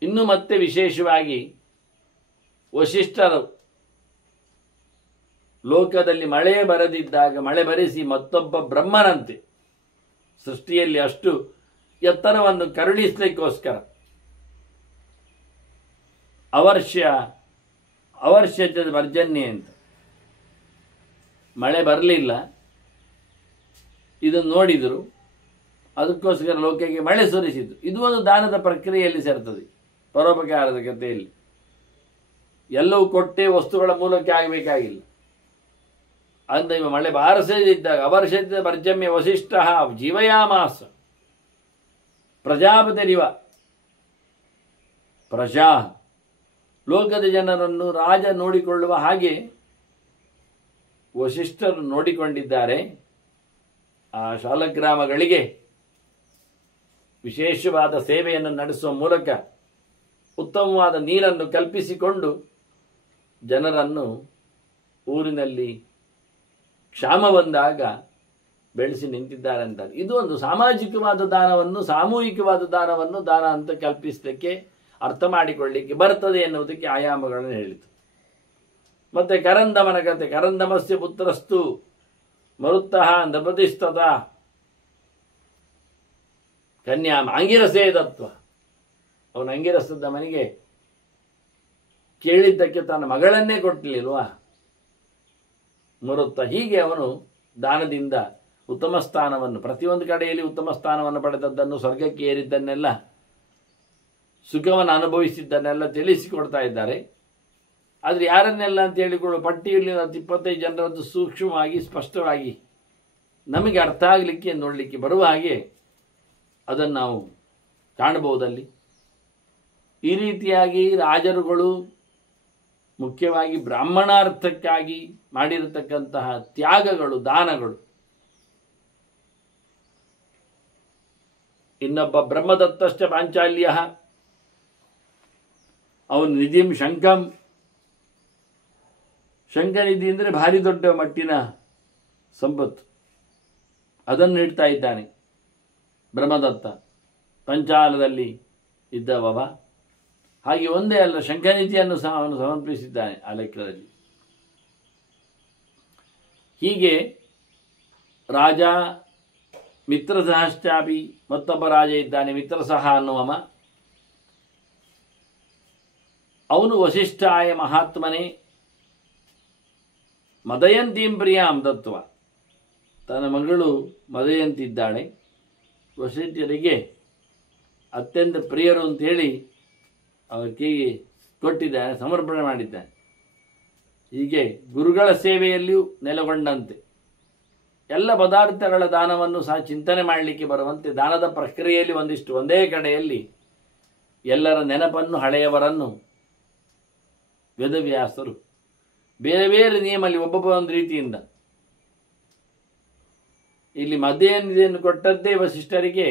ಇನ್ನು ಮತ್ತೆ ವಿಶೇಷವಾಗಿ ವಶಿಷ್ಠರು ಲೋಕದಲ್ಲಿ ಮಳೆ ಬರದಿದ್ದಾಗ ಮಳೆ ಬರೆಸಿ ಮತ್ತೊಬ್ಬ ಬ್ರಹ್ಮನಂತೆ ಸೃಷ್ಟಿಯಲ್ಲಿ ಅಷ್ಟು ಎತ್ತರವನ್ನು ಕರುಣಿಸಲಿಕ್ಕೋಸ್ಕರ ಅವರ್ಷದ ಪರ್ಜನ್ಯ ಅಂತ ಮಳೆ ಬರಲಿಲ್ಲ, ಇದನ್ನು ನೋಡಿದರು, ಅದಕ್ಕೋಸ್ಕರ ಲೋಕಕ್ಕೆ ಮಳೆ ಸುರಿಸಿತು. ಇದು ಒಂದು ದಾನದ ಪ್ರಕ್ರಿಯೆಯಲ್ಲಿ ಸೇರ್ತದೆ. ಪರೋಪಕಾರದ ಕಥೆಯಲ್ಲಿ ಎಲ್ಲವೂ ಕೊಟ್ಟೆ ವಸ್ತುಗಳ ಮೂಲಕ ಆಗಬೇಕಾಗಿಲ್ಲ. ಅಂದ ಇವ ಮಳೆ ಬಾರಸದಿದ್ದಾಗ ಅವರ್ಷದ ಪರ್ಜನ್ಯ ವಸಿಷ್ಠ ಜೀವಯಾಮಾಸ ಪ್ರಜಾಪತಿರಿವ ಪ್ರಜಾ, ಲೋಕದ ಜನರನ್ನು ರಾಜ ನೋಡಿಕೊಳ್ಳುವ ಹಾಗೆ ವಶಿಷ್ಠರು ನೋಡಿಕೊಂಡಿದ್ದಾರೆ. ಆ ಶಾಲಗ್ರಾಮಗಳಿಗೆ ವಿಶೇಷವಾದ ಸೇವೆಯನ್ನು ನಡೆಸುವ ಮೂಲಕ ಉತ್ತಮವಾದ ನೀರನ್ನು ಕಲ್ಪಿಸಿಕೊಂಡು ಜನರನ್ನು ಊರಿನಲ್ಲಿ ಕ್ಷಾಮ ಬಂದಾಗ ಬೆಳೆಸಿ ನಿಂತಿದ್ದಾರೆ ಅಂತಾರೆ. ಇದು ಒಂದು ಸಾಮಾಜಿಕವಾದ ದಾನವನ್ನು, ಸಾಮೂಹಿಕವಾದ ದಾನವನ್ನು ದಾನ ಅಂತ ಕಲ್ಪಿಸಲಿಕ್ಕೆ, ಅರ್ಥ ಮಾಡಿಕೊಳ್ಳಿಕ್ಕೆ ಬರ್ತದೆ ಎನ್ನುವುದಕ್ಕೆ ಆಯಾಮಗಳನ್ನು ಹೇಳಿತು. ಮತ್ತೆ ಕರಂದಮನ ಕತೆ, ಕರಂದಮಸ್ಯ ಪುತ್ರಸ್ತು ಮರುತ್ತಃ ನೃಪತಿಸ್ತತ ಕನ್ಯಾಮ ಅಂಗಿರಸೇ ದತ್ವ, ಅವನು ಅಂಗಿರಸದ ಮನೆಗೆ ಕೇಳಿದ್ದಕ್ಕೆ ತನ್ನ ಮಗಳನ್ನೇ ಕೊಟ್ಟಲಿಲ್ವಾ ಮರುತ್ತ. ಹೀಗೆ ಅವನು ದಾನದಿಂದ ಉತ್ತಮ ಸ್ಥಾನವನ್ನು, ಪ್ರತಿಯೊಂದು ಕಡೆಯಲ್ಲಿ ಉತ್ತಮ ಸ್ಥಾನವನ್ನು ಪಡೆದದ್ದನ್ನು, ಸ್ವರ್ಗಕ್ಕೆ ಏರಿದ್ದನ್ನೆಲ್ಲ, ಸುಖವನ್ನು ಅನುಭವಿಸಿದ್ದನ್ನೆಲ್ಲ ತಿಳಿಸಿಕೊಡ್ತಾ ಇದ್ದಾರೆ. ಆದರೆ ಯಾರನ್ನೆಲ್ಲ ಅಂತ ಹೇಳಿಕೊಳ್ಳುವ ಪಟ್ಟಿಯಲ್ಲಿ 25 ಜನರದ್ದು ಸೂಕ್ಷ್ಮವಾಗಿ ಸ್ಪಷ್ಟವಾಗಿ ನಮಗೆ ಅರ್ಥ ಆಗಲಿಕ್ಕೆ ನೋಡಲಿಕ್ಕೆ ಬರುವ ಹಾಗೆ ಅದನ್ನು ನಾವು ಕಾಣಬಹುದಲ್ಲಿ. ಈ ರೀತಿಯಾಗಿ ರಾಜರುಗಳು ಮುಖ್ಯವಾಗಿ ಬ್ರಾಹ್ಮಣಾರ್ಥಕ್ಕಾಗಿ ಮಾಡಿರತಕ್ಕಂತಹ ತ್ಯಾಗಗಳು, ದಾನಗಳು. ಇನ್ನೊಬ್ಬ ಬ್ರಹ್ಮದತ್ತಶ್ಚ ಪಾಂಚಾಲ್ಯ, ಅವನು ನಿಧಿಂ ಶಂಖಂ, ಶಂಖನಿಧಿ ಅಂದರೆ ಭಾರಿ ದೊಡ್ಡ ಮಟ್ಟಿನ ಸಂಪತ್ತು, ಅದನ್ನು ಇಡ್ತಾ ಇದ್ದಾನೆ ಬ್ರಹ್ಮದತ್ತ, ಪಂಚಾಲದಲ್ಲಿ ಇದ್ದವ. ಹಾಗೆ ಒಂದೇ ಅಲ್ಲ, ಶಂಖನಿಧಿಯನ್ನು ಸಹ ಅವನು ಸಮರ್ಪಿಸಿದ್ದಾನೆ ಆ ಲೆಕ್ಕದಲ್ಲಿ. ಹೀಗೆ ರಾಜ ಮಿತ್ರಸಹಶ್ಚಾಪಿ, ಮತ್ತೊಬ್ಬ ರಾಜ ಇದ್ದಾನೆ ಮಿತ್ರಸಹ ಅನ್ನುವಮ. ಅವನು ವಸಿಷ್ಠಾಯ ಮಹಾತ್ಮನೇ ಮದಯಂತೀಂ ಪ್ರಿಯಾಂ ದತ್ವ, ತನ್ನ ಮಗಳು ಮದಯಂತಿದ್ದಾಳೆ, ವಸಿಷ್ಠರಿಗೆ ಅತ್ಯಂತ ಪ್ರಿಯರು ಅಂತೇಳಿ ಅವರ ಕೈಗೆ ಕೊಟ್ಟಿದ್ದಾನೆ, ಸಮರ್ಪಣೆ ಮಾಡಿದ್ದಾನೆ. ಹೀಗೆ ಗುರುಗಳ ಸೇವೆಯಲ್ಲಿಯೂ ನೆಲೆಗೊಂಡಂತೆ ಎಲ್ಲ ಪದಾರ್ಥಗಳ ದಾನವನ್ನು ಸಹ ಚಿಂತನೆ ಮಾಡಲಿಕ್ಕೆ ಬರುವಂತೆ ದಾನದ ಪ್ರಕ್ರಿಯೆಯಲ್ಲಿ ಒಂದೇ ಕಡೆಯಲ್ಲಿ ಎಲ್ಲರ ನೆನಪನ್ನು, ಹಳೆಯವರನ್ನು ವೇದವ್ಯಾಸರು ಬೇರೆ ಬೇರೆ ನಿಯಮಲ್ಲಿ ಒಬ್ಬೊಬ್ಬ ಒಂದು ರೀತಿಯಿಂದ, ಇಲ್ಲಿ ಮದಯಂತಿಯನ್ನು ಕೊಟ್ಟದ್ದೇ ವಸಿಷ್ಠರಿಗೆ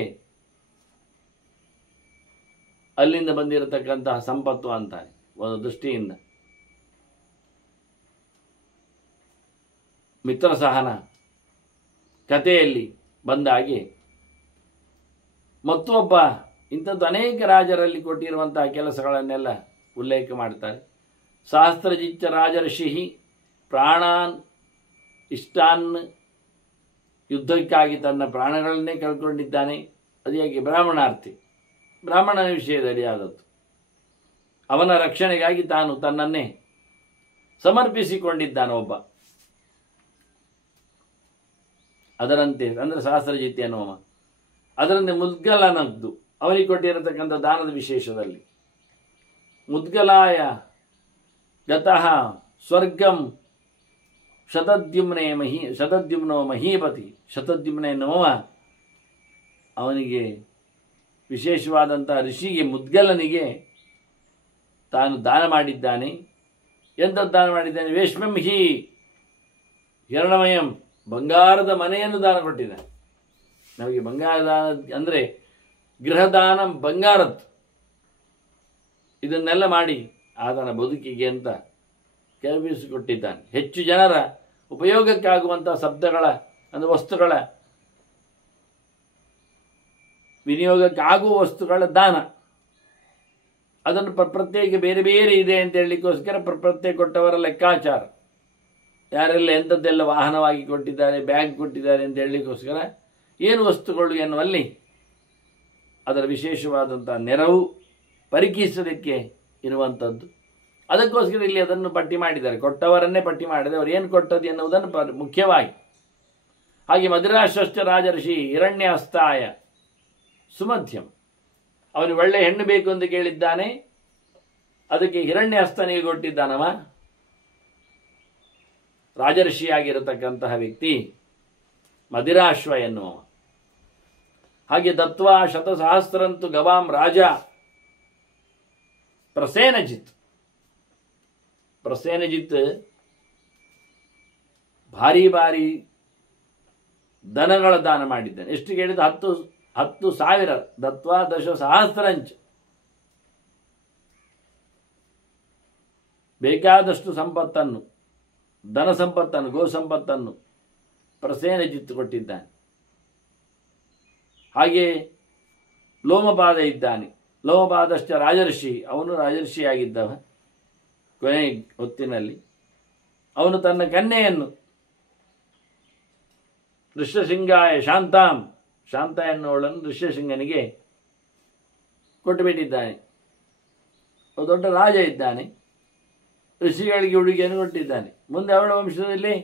ಅಲ್ಲಿಂದ ಬಂದಿರತಕ್ಕಂತಹ ಸಂಪತ್ತು ಅಂತಾನೆ ಒಂದು ದೃಷ್ಟಿಯಿಂದ. ಮಿತ್ರಸಹನ ಕಥೆಯಲ್ಲಿ ಬಂದ ಹಾಗೆ ಮತ್ತೊಬ್ಬ ಇಂಥದ್ದು ಅನೇಕ ರಾಜರಲ್ಲಿ ಕೊಟ್ಟಿರುವಂತಹ ಕೆಲಸಗಳನ್ನೆಲ್ಲ ಉಲ್ಲೇಖ ಮಾಡ್ತಾರೆ. ಸಹಸ್ರಜಿಚ್ಚ ರಾಜರ್ಷಿ ಪ್ರಾಣಾನ್ ಇಷ್ಟಾನ್, ಯುದ್ಧಕ್ಕಾಗಿ ತನ್ನ ಪ್ರಾಣಗಳನ್ನೇ ಕಳ್ಕೊಂಡಿದ್ದಾನೆ. ಅದು ಹೇಗೆ ಬ್ರಾಹ್ಮಣಾರ್ಥಿ, ಬ್ರಾಹ್ಮಣನ ವಿಷಯದಲ್ಲಿ ಆದದ್ದು. ಅವನ ರಕ್ಷಣೆಗಾಗಿ ತಾನು ತನ್ನನ್ನೇ ಸಮರ್ಪಿಸಿಕೊಂಡಿದ್ದಾನೆ ಒಬ್ಬ. ಅದರಂತೆ ಅಂದರೆ ಸಹಸ್ರಜಿತ್ ಅನ್ನುವ, ಅದರಂತೆ ಮುದ್ಗಲನದ್ದು ಅವನಿಗೆ ಕೊಟ್ಟಿರತಕ್ಕಂಥ ದಾನದ ವಿಶೇಷದಲ್ಲಿ ಮುದ್ಗಲಾಯ ಗತಃ ಸ್ವರ್ಗಂ ಶತದ್ಯುಮ್ನೋ ಮಹೀಪತಿ, ಶತದ್ಯುಮ್ನ ಎನ್ನುವ ಅವನಿಗೆ ವಿಶೇಷವಾದಂತಹ ಋಷಿಗೆ ಮುದ್ಗಲನಿಗೆ ತಾನು ದಾನ ಮಾಡಿದ್ದಾನೆ. ಎಂಥದ್ದು ದಾನ ಮಾಡಿದ್ದಾನೆ? ವೇಶ್ಮಂ ಹಿ ಹಿರಣಮಯಂ, ಬಂಗಾರದ ಮನೆಯನ್ನು ದಾನ ಕೊಟ್ಟಿದ್ದಾನೆ. ನಮಗೆ ಬಂಗಾರ ದಾನ ಅಂದರೆ ಗೃಹದಾನ ಬಂಗಾರದ್ದು. ಇದನ್ನೆಲ್ಲ ಮಾಡಿ ಆತನ ಬದುಕಿಗೆ ಅಂತ ಕೆಲವಿಸಿಕೊಟ್ಟಿದ್ದಾನೆ. ಹೆಚ್ಚು ಜನರ ಉಪಯೋಗಕ್ಕಾಗುವಂಥ ಶಬ್ದಗಳ ಅಂದರೆ ವಸ್ತುಗಳ ವಿನಿಯೋಗಕ್ಕಾಗುವ ವಸ್ತುಗಳ ದಾನ, ಅದನ್ನು ಪ್ರತ್ಯೇಕ ಬೇರೆ ಬೇರೆ ಇದೆ ಅಂತ ಹೇಳಲಿಕ್ಕೋಸ್ಕರ ಪ್ರತ್ಯೇಕ ಕೊಟ್ಟವರ ಲೆಕ್ಕಾಚಾರ, ಯಾರೆಲ್ಲ ಎಂಥದ್ದೆಲ್ಲ ವಾಹನವಾಗಿ ಕೊಟ್ಟಿದ್ದಾರೆ, ಬ್ಯಾಗ್ ಕೊಟ್ಟಿದ್ದಾರೆ ಅಂತ ಹೇಳಲಿಕ್ಕೋಸ್ಕರ ಏನು ವಸ್ತುಗಳು ಎನ್ನುವಲ್ಲಿ ಅದರ ವಿಶೇಷವಾದಂಥ ನೆರವು ಪರಿಕೀಸಲಿಕ್ಕೆ ಇರುವಂಥದ್ದು. ಅದಕ್ಕೋಸ್ಕರ ಇಲ್ಲಿ ಅದನ್ನು ಪಟ್ಟಿ ಮಾಡಿದ್ದಾರೆ, ಕೊಟ್ಟವರನ್ನೇ ಪಟ್ಟಿ ಮಾಡಿದೆ, ಅವರು ಏನು ಕೊಟ್ಟದ್ದು ಎನ್ನುವುದನ್ನು ಮುಖ್ಯವಾಗಿ. ಹಾಗೆ ಮಧುರಾಶ್ವಶ್ಚ ರಾಜರ್ಷಿ ಹಿರಣ್ಯಹಸ್ತಾಯ ಸುಮಧ್ಯಂ, ಅವನು ಒಳ್ಳೆ ಹೆಣ್ಣು ಬೇಕು ಅಂತ ಕೇಳಿದ್ದಾನೆ, ಅದಕ್ಕೆ ಹಿರಣ್ಯಹಸ್ತನಿಗೆ ಕೊಟ್ಟಿದ್ದಾನವ. ರಾಜರ್ಷಿಯಾಗಿರತಕ್ಕಂತಹ ವ್ಯಕ್ತಿ ಮದಿರಾಶ್ವ ಎನ್ನುವ. ಹಾಗೆ ದತ್ವಾ ಶತಸಹಸ್ರಂತು ಗವಾಂ ರಾಜ ಪ್ರಸೇನಜಿತ್, ಪ್ರಸೇನಜಿತ್ ಭಾರಿ ಭಾರಿ ದನಗಳ ದಾನ ಮಾಡಿದ್ದಾನೆ. ಎಷ್ಟು ಕೇಳಿದ? 10,000. ದತ್ವಾ ದಶ ಸಹಸ್ರಂಚ, ಬೇಕಾದಷ್ಟು ಸಂಪತ್ತನ್ನು, ಧನ ಸಂಪತ್ತನ್ನು, ಗೋ ಸಂಪತ್ತನ್ನು ಪ್ರಸೇನಜಿತ್ ಕೊಟ್ಟಿದ್ದಾನೆ. ಹಾಗೆ ಲೋಮಪಾದ ಇದ್ದಾನೆ. ಲೋಮಪಾದಶ್ಚ ರಾಜರ್ಷಿ, ಅವನು ರಾಜರ್ಷಿಯಾಗಿದ್ದವ ಕೊನೆ ಹೊತ್ತಿನಲ್ಲಿ. ಅವನು ತನ್ನ ಕನ್ಯೆಯನ್ನು ಋಷ್ಯಶೃಂಗಾಯ ಶಾಂತಾಂ, ಶಾಂತ ಎನ್ನುವಳನ್ನು ಋಷ್ಯಶೃಂಗನಿಗೆ ಕೊಟ್ಟು ಬಿಟ್ಟಿದ್ದಾನೆ. ದೊಡ್ಡ ರಾಜ ಇದ್ದಾನೆ, ಋಷಿಗಳಿಗೆ ಹುಡುಗಿಯನ್ನು ಕೊಟ್ಟಿದ್ದಾನೆ. ಮುಂದೆ ಅವಳ ವಂಶದಲ್ಲಿ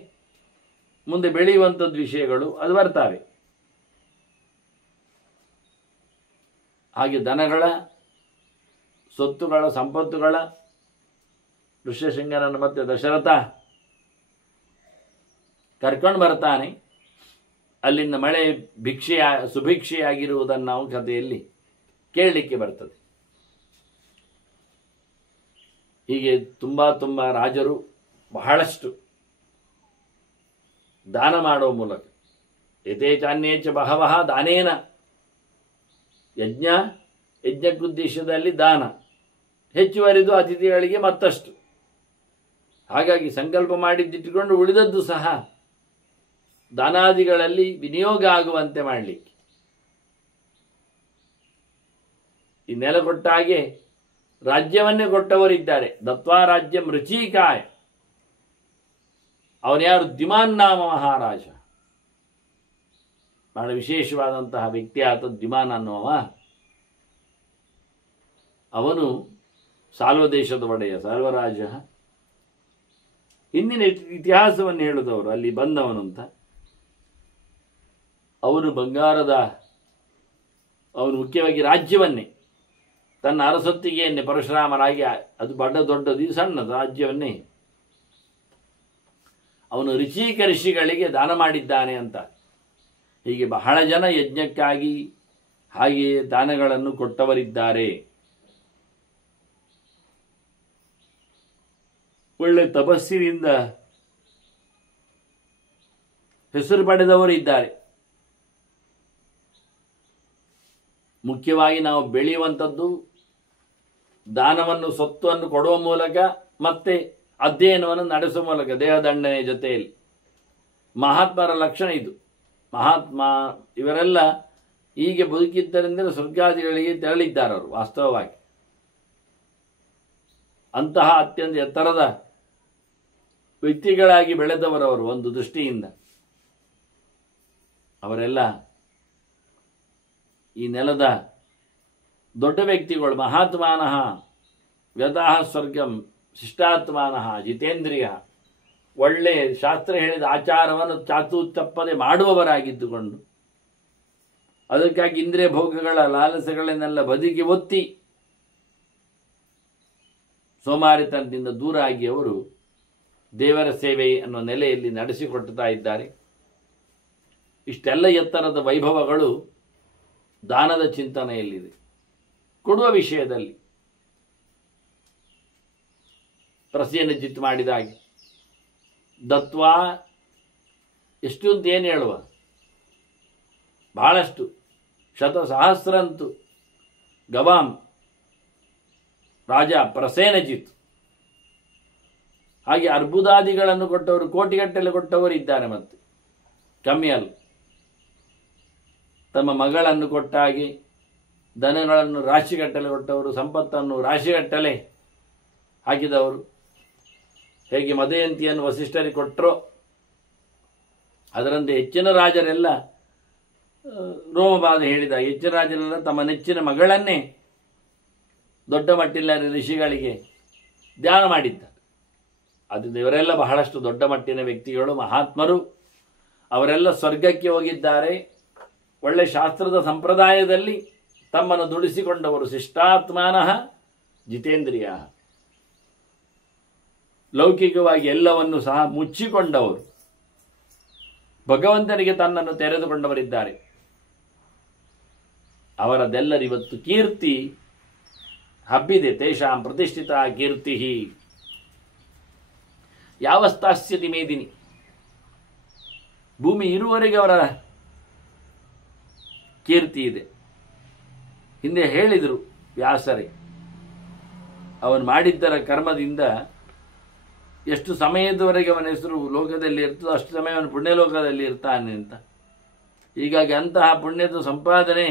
ಮುಂದೆ ಬೆಳೆಯುವಂಥದ್ದು ವಿಷಯಗಳು ಅದು ಬರ್ತವೆ. ಹಾಗೆ ದನಗಳ, ಸೊತ್ತುಗಳ, ಸಂಪತ್ತುಗಳ ಋಷ್ಯಶೃಂಗನನ್ನು ಮತ್ತೆ ದಶರಥ ಕರ್ಕೊಂಡು ಬರ್ತಾನೆ. ಅಲ್ಲಿಂದ ಮಳೆ ಸುಭಿಕ್ಷೆಯಾಗಿರುವುದನ್ನು ನಾವು ಕಥೆಯಲ್ಲಿ ಕೇಳಲಿಕ್ಕೆ ಬರ್ತದೆ. ಹೀಗೆ ತುಂಬ ರಾಜರು ಬಹಳಷ್ಟು ದಾನ ಮಾಡುವ ಮೂಲಕ ಯಥೇಚಾನ್ಯೇಚ ಬಹವಃ ದಾನೇನ ಯಜ್ಞಕ್ಕುದ್ದೇಶದಲ್ಲಿ ದಾನ ಹೆಚ್ಚುವರಿದು ಅತಿಥಿಗಳಿಗೆ ಮತ್ತಷ್ಟು. ಹಾಗಾಗಿ ಸಂಕಲ್ಪ ಮಾಡಿದ್ದಿಟ್ಟುಕೊಂಡು ಉಳಿದದ್ದು ಸಹ ದಾನಾದಿಗಳಲ್ಲಿ ವಿನಿಯೋಗ ಆಗುವಂತೆ ಮಾಡಲಿಕ್ಕೆ. ಈ ನೆಲ ಕೊಟ್ಟ ಹಾಗೆ ರಾಜ್ಯವನ್ನೇ ಕೊಟ್ಟವರಿದ್ದಾರೆ. ದತ್ವಾ ರಾಜ್ಯ ರುಚಿಕಾಯ, ಅವನ್ಯಾರು? ದಿಮಾನ್ ನಾಮ ಮಹಾರಾಜ, ಬಹಳ ವಿಶೇಷವಾದಂತಹ ವ್ಯಕ್ತಿ ಆತ ದಿಮಾನ್ ಅನ್ನುವ. ಅವನು ಸಾಲ್ವ ದೇಶದ ಒಡೆಯ, ಸಾಲ್ವರಾಜ. ಹಿಂದಿನ ಇತಿಹಾಸವನ್ನು ಹೇಳಿದವರು ಅಲ್ಲಿ ಬಂದವನಂತ. ಅವನು ಅವನು ಮುಖ್ಯವಾಗಿ ರಾಜ್ಯವನ್ನೇ ತನ್ನ ಅರಸೊತ್ತಿಗೆಯನ್ನೇ ಪರಶುರಾಮರಾಗಿ, ಅದು ದೊಡ್ಡದು ಸಣ್ಣದು ರಾಜ್ಯವನ್ನೇ ಅವನು ಋಚಿಕ ಋಷಿಗಳಿಗೆ ದಾನ ಮಾಡಿದ್ದಾನೆ ಅಂತ. ಹೀಗೆ ಬಹಳ ಜನ ಯಜ್ಞಕ್ಕಾಗಿ ಹಾಗೆಯೇ ದಾನಗಳನ್ನು ಕೊಟ್ಟವರಿದ್ದಾರೆ. ಒಳ್ಳೆ ತಪಸ್ಸಿನಿಂದ ಹೆಸರು ಪಡೆದವರು ಇದ್ದಾರೆ. ಮುಖ್ಯವಾಗಿ ನಾವು ಬೆಳೆಯುವಂಥದ್ದು ದಾನವನ್ನು, ಸ್ವತ್ತನ್ನು ಕೊಡುವ ಮೂಲಕ ಮತ್ತೆ ಅಧ್ಯಯನವನ್ನು ನಡೆಸುವ ಮೂಲಕ, ದೇಹದಂಡನೆ ಜೊತೆಯಲ್ಲಿ. ಮಹಾತ್ಮರ ಲಕ್ಷಣ ಇದು. ಮಹಾತ್ಮ ಇವರೆಲ್ಲ ಹೀಗೆ ಬದುಕಿದ್ದರಿಂದ ಸ್ವರ್ಗಾದಿಗಳಿಗೆ ತೆರಳಿದ್ದಾರೆ ಅವರು ವಾಸ್ತವವಾಗಿ. ಅಂತಹ ಅತ್ಯಂತ ಎತ್ತರದ ವ್ಯಕ್ತಿಗಳಾಗಿ ಬೆಳೆದವರವರು ಒಂದು ದೃಷ್ಟಿಯಿಂದ. ಅವರೆಲ್ಲ ಈ ನೆಲದ ದೊಡ್ಡ ವ್ಯಕ್ತಿಗಳು. ಮಹಾತ್ಮಾನಃ ವ್ಯತಃ ಸ್ವರ್ಗಂ ಶಿಷ್ಟಾತ್ಮಾನಃ ಜಿತೇಂದ್ರಿಯ, ಒಳ್ಳೆ ಶಾಸ್ತ್ರ ಹೇಳಿದ ಆಚಾರವನ್ನು ಚಾತು ತಪ್ಪದೆ ಮಾಡುವವರಾಗಿದ್ದುಕೊಂಡು ಅದಕ್ಕಾಗಿ ಇಂದ್ರಿಯ ಭೋಗಗಳ ಲಾಲಸೆಗಳನ್ನೆಲ್ಲ ಬದಿಗೆ ಒತ್ತಿ ಸೋಮಾರಿತನದಿಂದ ದೂರ ಆಗಿ ಅವರು ದೇವರ ಸೇವೆ ಅನ್ನೋ ನೆಲೆಯಲ್ಲಿ ನಡೆಸಿಕೊಡ್ತಾ ಇದ್ದಾರೆ. ಇಷ್ಟೆಲ್ಲ ಎತ್ತರದ ವೈಭವಗಳು ದಾನದ ಚಿಂತನೆಯಲ್ಲಿದೆ. ಕೊಡುವ ವಿಷಯದಲ್ಲಿ ಪ್ರಸೇನಜಿತ್ ಮಾಡಿದಾಗೆ ದತ್ವಾ ಎಷ್ಟು ಅಂತ ಏನು ಹೇಳುವ, ಬಹಳಷ್ಟು, ಶತಸಹಸ್ರಂತು ಗವಾಂ ರಾಜ ಪ್ರಸೇನಜಿತ್. ಹಾಗೆ ಅರ್ಬುದಾದಿಗಳನ್ನು ಕೊಟ್ಟವರು, ಕೋಟಿಗಟ್ಟಲೆ ಕೊಟ್ಟವರು ಇದ್ದಾರೆ. ಮತ್ತೆ ಕಮ್ಮಿ ಅಲ್ಲ, ತಮ್ಮ ಮಗಳನ್ನು ಕೊಟ್ಟ ಹಾಗೆ ದನಗಳನ್ನು ರಾಶಿಗಟ್ಟಲೆ ಕೊಟ್ಟವರು, ಸಂಪತ್ತನ್ನು ರಾಶಿಗಟ್ಟಲೆ ಹಾಕಿದವರು. ಹೇಗೆ ಮದಯಂತಿಯನ್ನು ವಸಿಷ್ಠರಿಗೆ ಕೊಟ್ಟರೋ ಅದರಂತೆ ಹೆಚ್ಚಿನ ರಾಜರೆಲ್ಲ, ರೋಮಬಾಧ ಹೇಳಿದ ಹೆಚ್ಚಿನ ರಾಜರೆಲ್ಲ ತಮ್ಮ ನೆಚ್ಚಿನ ಮಗಳನ್ನೇ ದೊಡ್ಡ ಮಟ್ಟಿನ ಋಷಿಗಳಿಗೆ ಧ್ಯಾನ ಮಾಡಿದ್ದಾರೆ. ಅದರಿಂದ ಇವರೆಲ್ಲ ಬಹಳಷ್ಟು ದೊಡ್ಡ ಮಟ್ಟಿನ ವ್ಯಕ್ತಿಗಳು, ಮಹಾತ್ಮರು. ಅವರೆಲ್ಲ ಸ್ವರ್ಗಕ್ಕೆ ಹೋಗಿದ್ದಾರೆ. ಒಳ್ಳೆ ಶಾಸ್ತ್ರದ ಸಂಪ್ರದಾಯದಲ್ಲಿ ತಮ್ಮನ್ನು ದುಡಿಸಿಕೊಂಡವರು. ಶಿಷ್ಟಾತ್ಮಾನಃ ಜಿತೇಂದ್ರಿಯ, ಲೌಕಿಕವಾಗಿ ಎಲ್ಲವನ್ನು ಸಹ ಮುಚ್ಚಿಕೊಂಡವರು, ಭಗವಂತನಿಗೆ ತನ್ನನ್ನು ತೆರೆದುಕೊಂಡವರಿದ್ದಾರೆ. ಅವರದೆಲ್ಲರಿವತ್ತು ಕೀರ್ತಿ ಹಬ್ಬಿದೆ. ತೇಷಾಂ ಪ್ರತಿಷ್ಠಿತ ಕೀರ್ತಿ ಯಾವಸ್ತಾಸ್ಯತಿ ಮೇದಿನಿ. ಭೂಮಿ ಇರುವವರೆಗೆ ಅವರ ಕೀರ್ತಿ ಇದೆ. ಹಿಂದೆ ಹೇಳಿದರು ವ್ಯಾಸರೇ, ಅವನು ಮಾಡಿದ್ದರ ಕರ್ಮದಿಂದ ಎಷ್ಟು ಸಮಯದವರೆಗೆ ಅವನ ಹೆಸರು ಲೋಕದಲ್ಲಿ ಇರ್ತದೋ ಅಷ್ಟು ಸಮಯ ಅವನು ಪುಣ್ಯಲೋಕದಲ್ಲಿ ಇರ್ತಾನೆ ಅಂತ. ಹೀಗಾಗಿ ಅಂತಹ ಪುಣ್ಯದ ಸಂಪಾದನೆ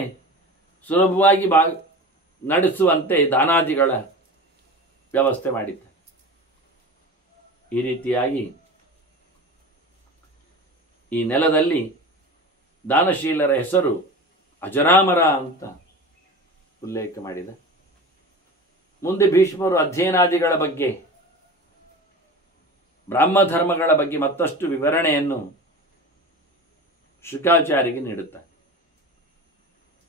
ಸುಲಭವಾಗಿ ನಡೆಸುವಂತೆ ದಾನಾದಿಗಳ ವ್ಯವಸ್ಥೆ ಮಾಡಿದ್ದ. ಈ ರೀತಿಯಾಗಿ ಈ ನೆಲದಲ್ಲಿ ದಾನಶೀಲರ ಹೆಸರು ಅಜರಾಮರ ಅಂತ ಉಲ್ಲೇಖ ಮಾಡಿದ. ಮುಂದೆ ಭೀಷ್ಮರು ಅಧ್ಯಯನಾದಿಗಳ ಬಗ್ಗೆ, ಬ್ರಾಹ್ಮಧರ್ಮಗಳ ಬಗ್ಗೆ ಮತ್ತಷ್ಟು ವಿವರಣೆಯನ್ನು ಶುಕಾಚಾರ್ಯರಿಗೆ ನೀಡುತ್ತಾರೆ.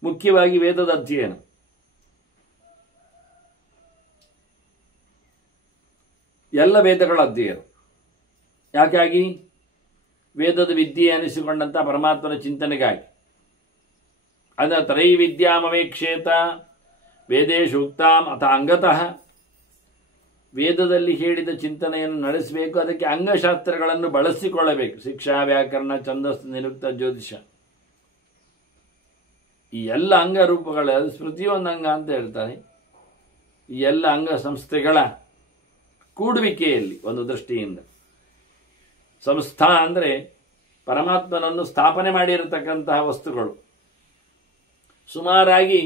ಮುಖ್ಯವಾಗಿ ವೇದದ ಅಧ್ಯಯನ. ಎಲ್ಲ ವೇದಗಳ ಅಧ್ಯಯನ. ಯಾಕಾಗಿ? ವೇದದ ವಿದ್ಯೆ ಅನಿಸಿಕೊಂಡಂಥ ಪರಮಾತ್ಮನ ಚಿಂತನೆಗಾಗಿ. ಅದರ ತ್ರೈವಿದ್ಯಾಮವೇಕ್ಷೇತ ವೇದೇಶು ಉಕ್ತಾಂ ಅಥ ಅಂಗತಃ. ವೇದದಲ್ಲಿ ಹೇಳಿದ ಚಿಂತನೆಯನ್ನು ನಡೆಸಬೇಕು, ಅದಕ್ಕೆ ಅಂಗಶಾಸ್ತ್ರಗಳನ್ನು ಬಳಸಿಕೊಳ್ಳಬೇಕು. ಶಿಕ್ಷಾ, ವ್ಯಾಕರಣ, ಛಂದಸ್ಸು, ನಿರುಕ್ತ, ಜ್ಯೋತಿಷ, ಈ ಎಲ್ಲ ಅಂಗರೂಪಗಳ ಸ್ಮೃತಿ ಒಂದು ಅಂಗ ಅಂತ ಹೇಳ್ತಾನೆ. ಈ ಎಲ್ಲ ಅಂಗ ಸಂಸ್ಥೆಗಳ ಕೂಡುವಿಕೆಯಲ್ಲಿ ಒಂದು ದೃಷ್ಟಿಯಿಂದ ಸಂಸ್ಥಾ ಅಂದರೆ ಪರಮಾತ್ಮನನ್ನು ಸ್ಥಾಪನೆ ಮಾಡಿರತಕ್ಕಂತಹ ವಸ್ತುಗಳು. ಸುಮಾರಾಗಿ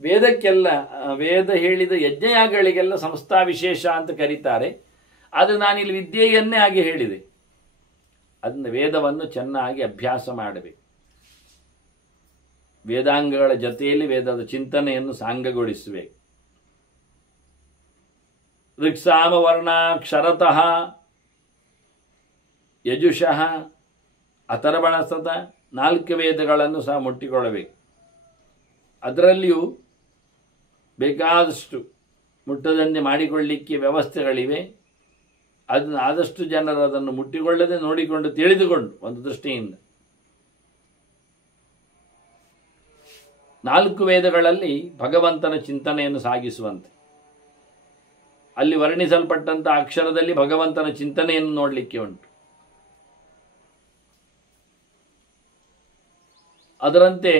ವೇದಕ್ಕೆಲ್ಲ, ವೇದ ಹೇಳಿದ ಯಜ್ಞಯಾಗಗಳಿಗೆಲ್ಲ ಸಂಸ್ಥಾ ವಿಶೇಷ ಅಂತ ಕರೀತಾರೆ. ಆದರೆ ನಾನಿಲ್ಲಿ ವಿದ್ಯೆಯನ್ನೇ ಹಾಗೆ ಹೇಳಿದೆ. ಅದನ್ನು ವೇದವನ್ನು ಚೆನ್ನಾಗಿ ಅಭ್ಯಾಸ ಮಾಡಬೇಕು. ವೇದಾಂಗಗಳ ಜೊತೆಯಲ್ಲಿ ವೇದದ ಚಿಂತನೆಯನ್ನು ಸಾಂಗಗೊಳಿಸಬೇಕು. ಋಕ್ಸಾಮವರ್ಣಾಕ್ಷರತಃ ಯಜುಷಃ ಅಥರ್ವಣಸತ 4 ವೇದಗಳನ್ನು ಸಹ ಮುಟ್ಟಿಕೊಳ್ಳಬೇಕು. ಅದರಲ್ಲಿಯೂ ಬೇಕಾದಷ್ಟು ಮುಟ್ಟದಂತೆ ಮಾಡಿಕೊಳ್ಳಿಕ್ಕೆ ವ್ಯವಸ್ಥೆಗಳಿವೆ. ಅದನ್ನು ಆದಷ್ಟು ಜನರು ಅದನ್ನು ಮುಟ್ಟಿಕೊಳ್ಳದೆ ನೋಡಿಕೊಂಡು ತಿಳಿದುಕೊಂಡು ಒಂದು ದೃಷ್ಟಿಯಿಂದ 4 ವೇದಗಳಲ್ಲಿ ಭಗವಂತನ ಚಿಂತನೆಯನ್ನು ಸಾಗಿಸುವಂತೆ, ಅಲ್ಲಿ ವರ್ಣಿಸಲ್ಪಟ್ಟಂಥ ಅಕ್ಷರದಲ್ಲಿ ಭಗವಂತನ ಚಿಂತನೆಯನ್ನು ನೋಡಲಿಕ್ಕೆ ಉಂಟು. ಅದರಂತೆ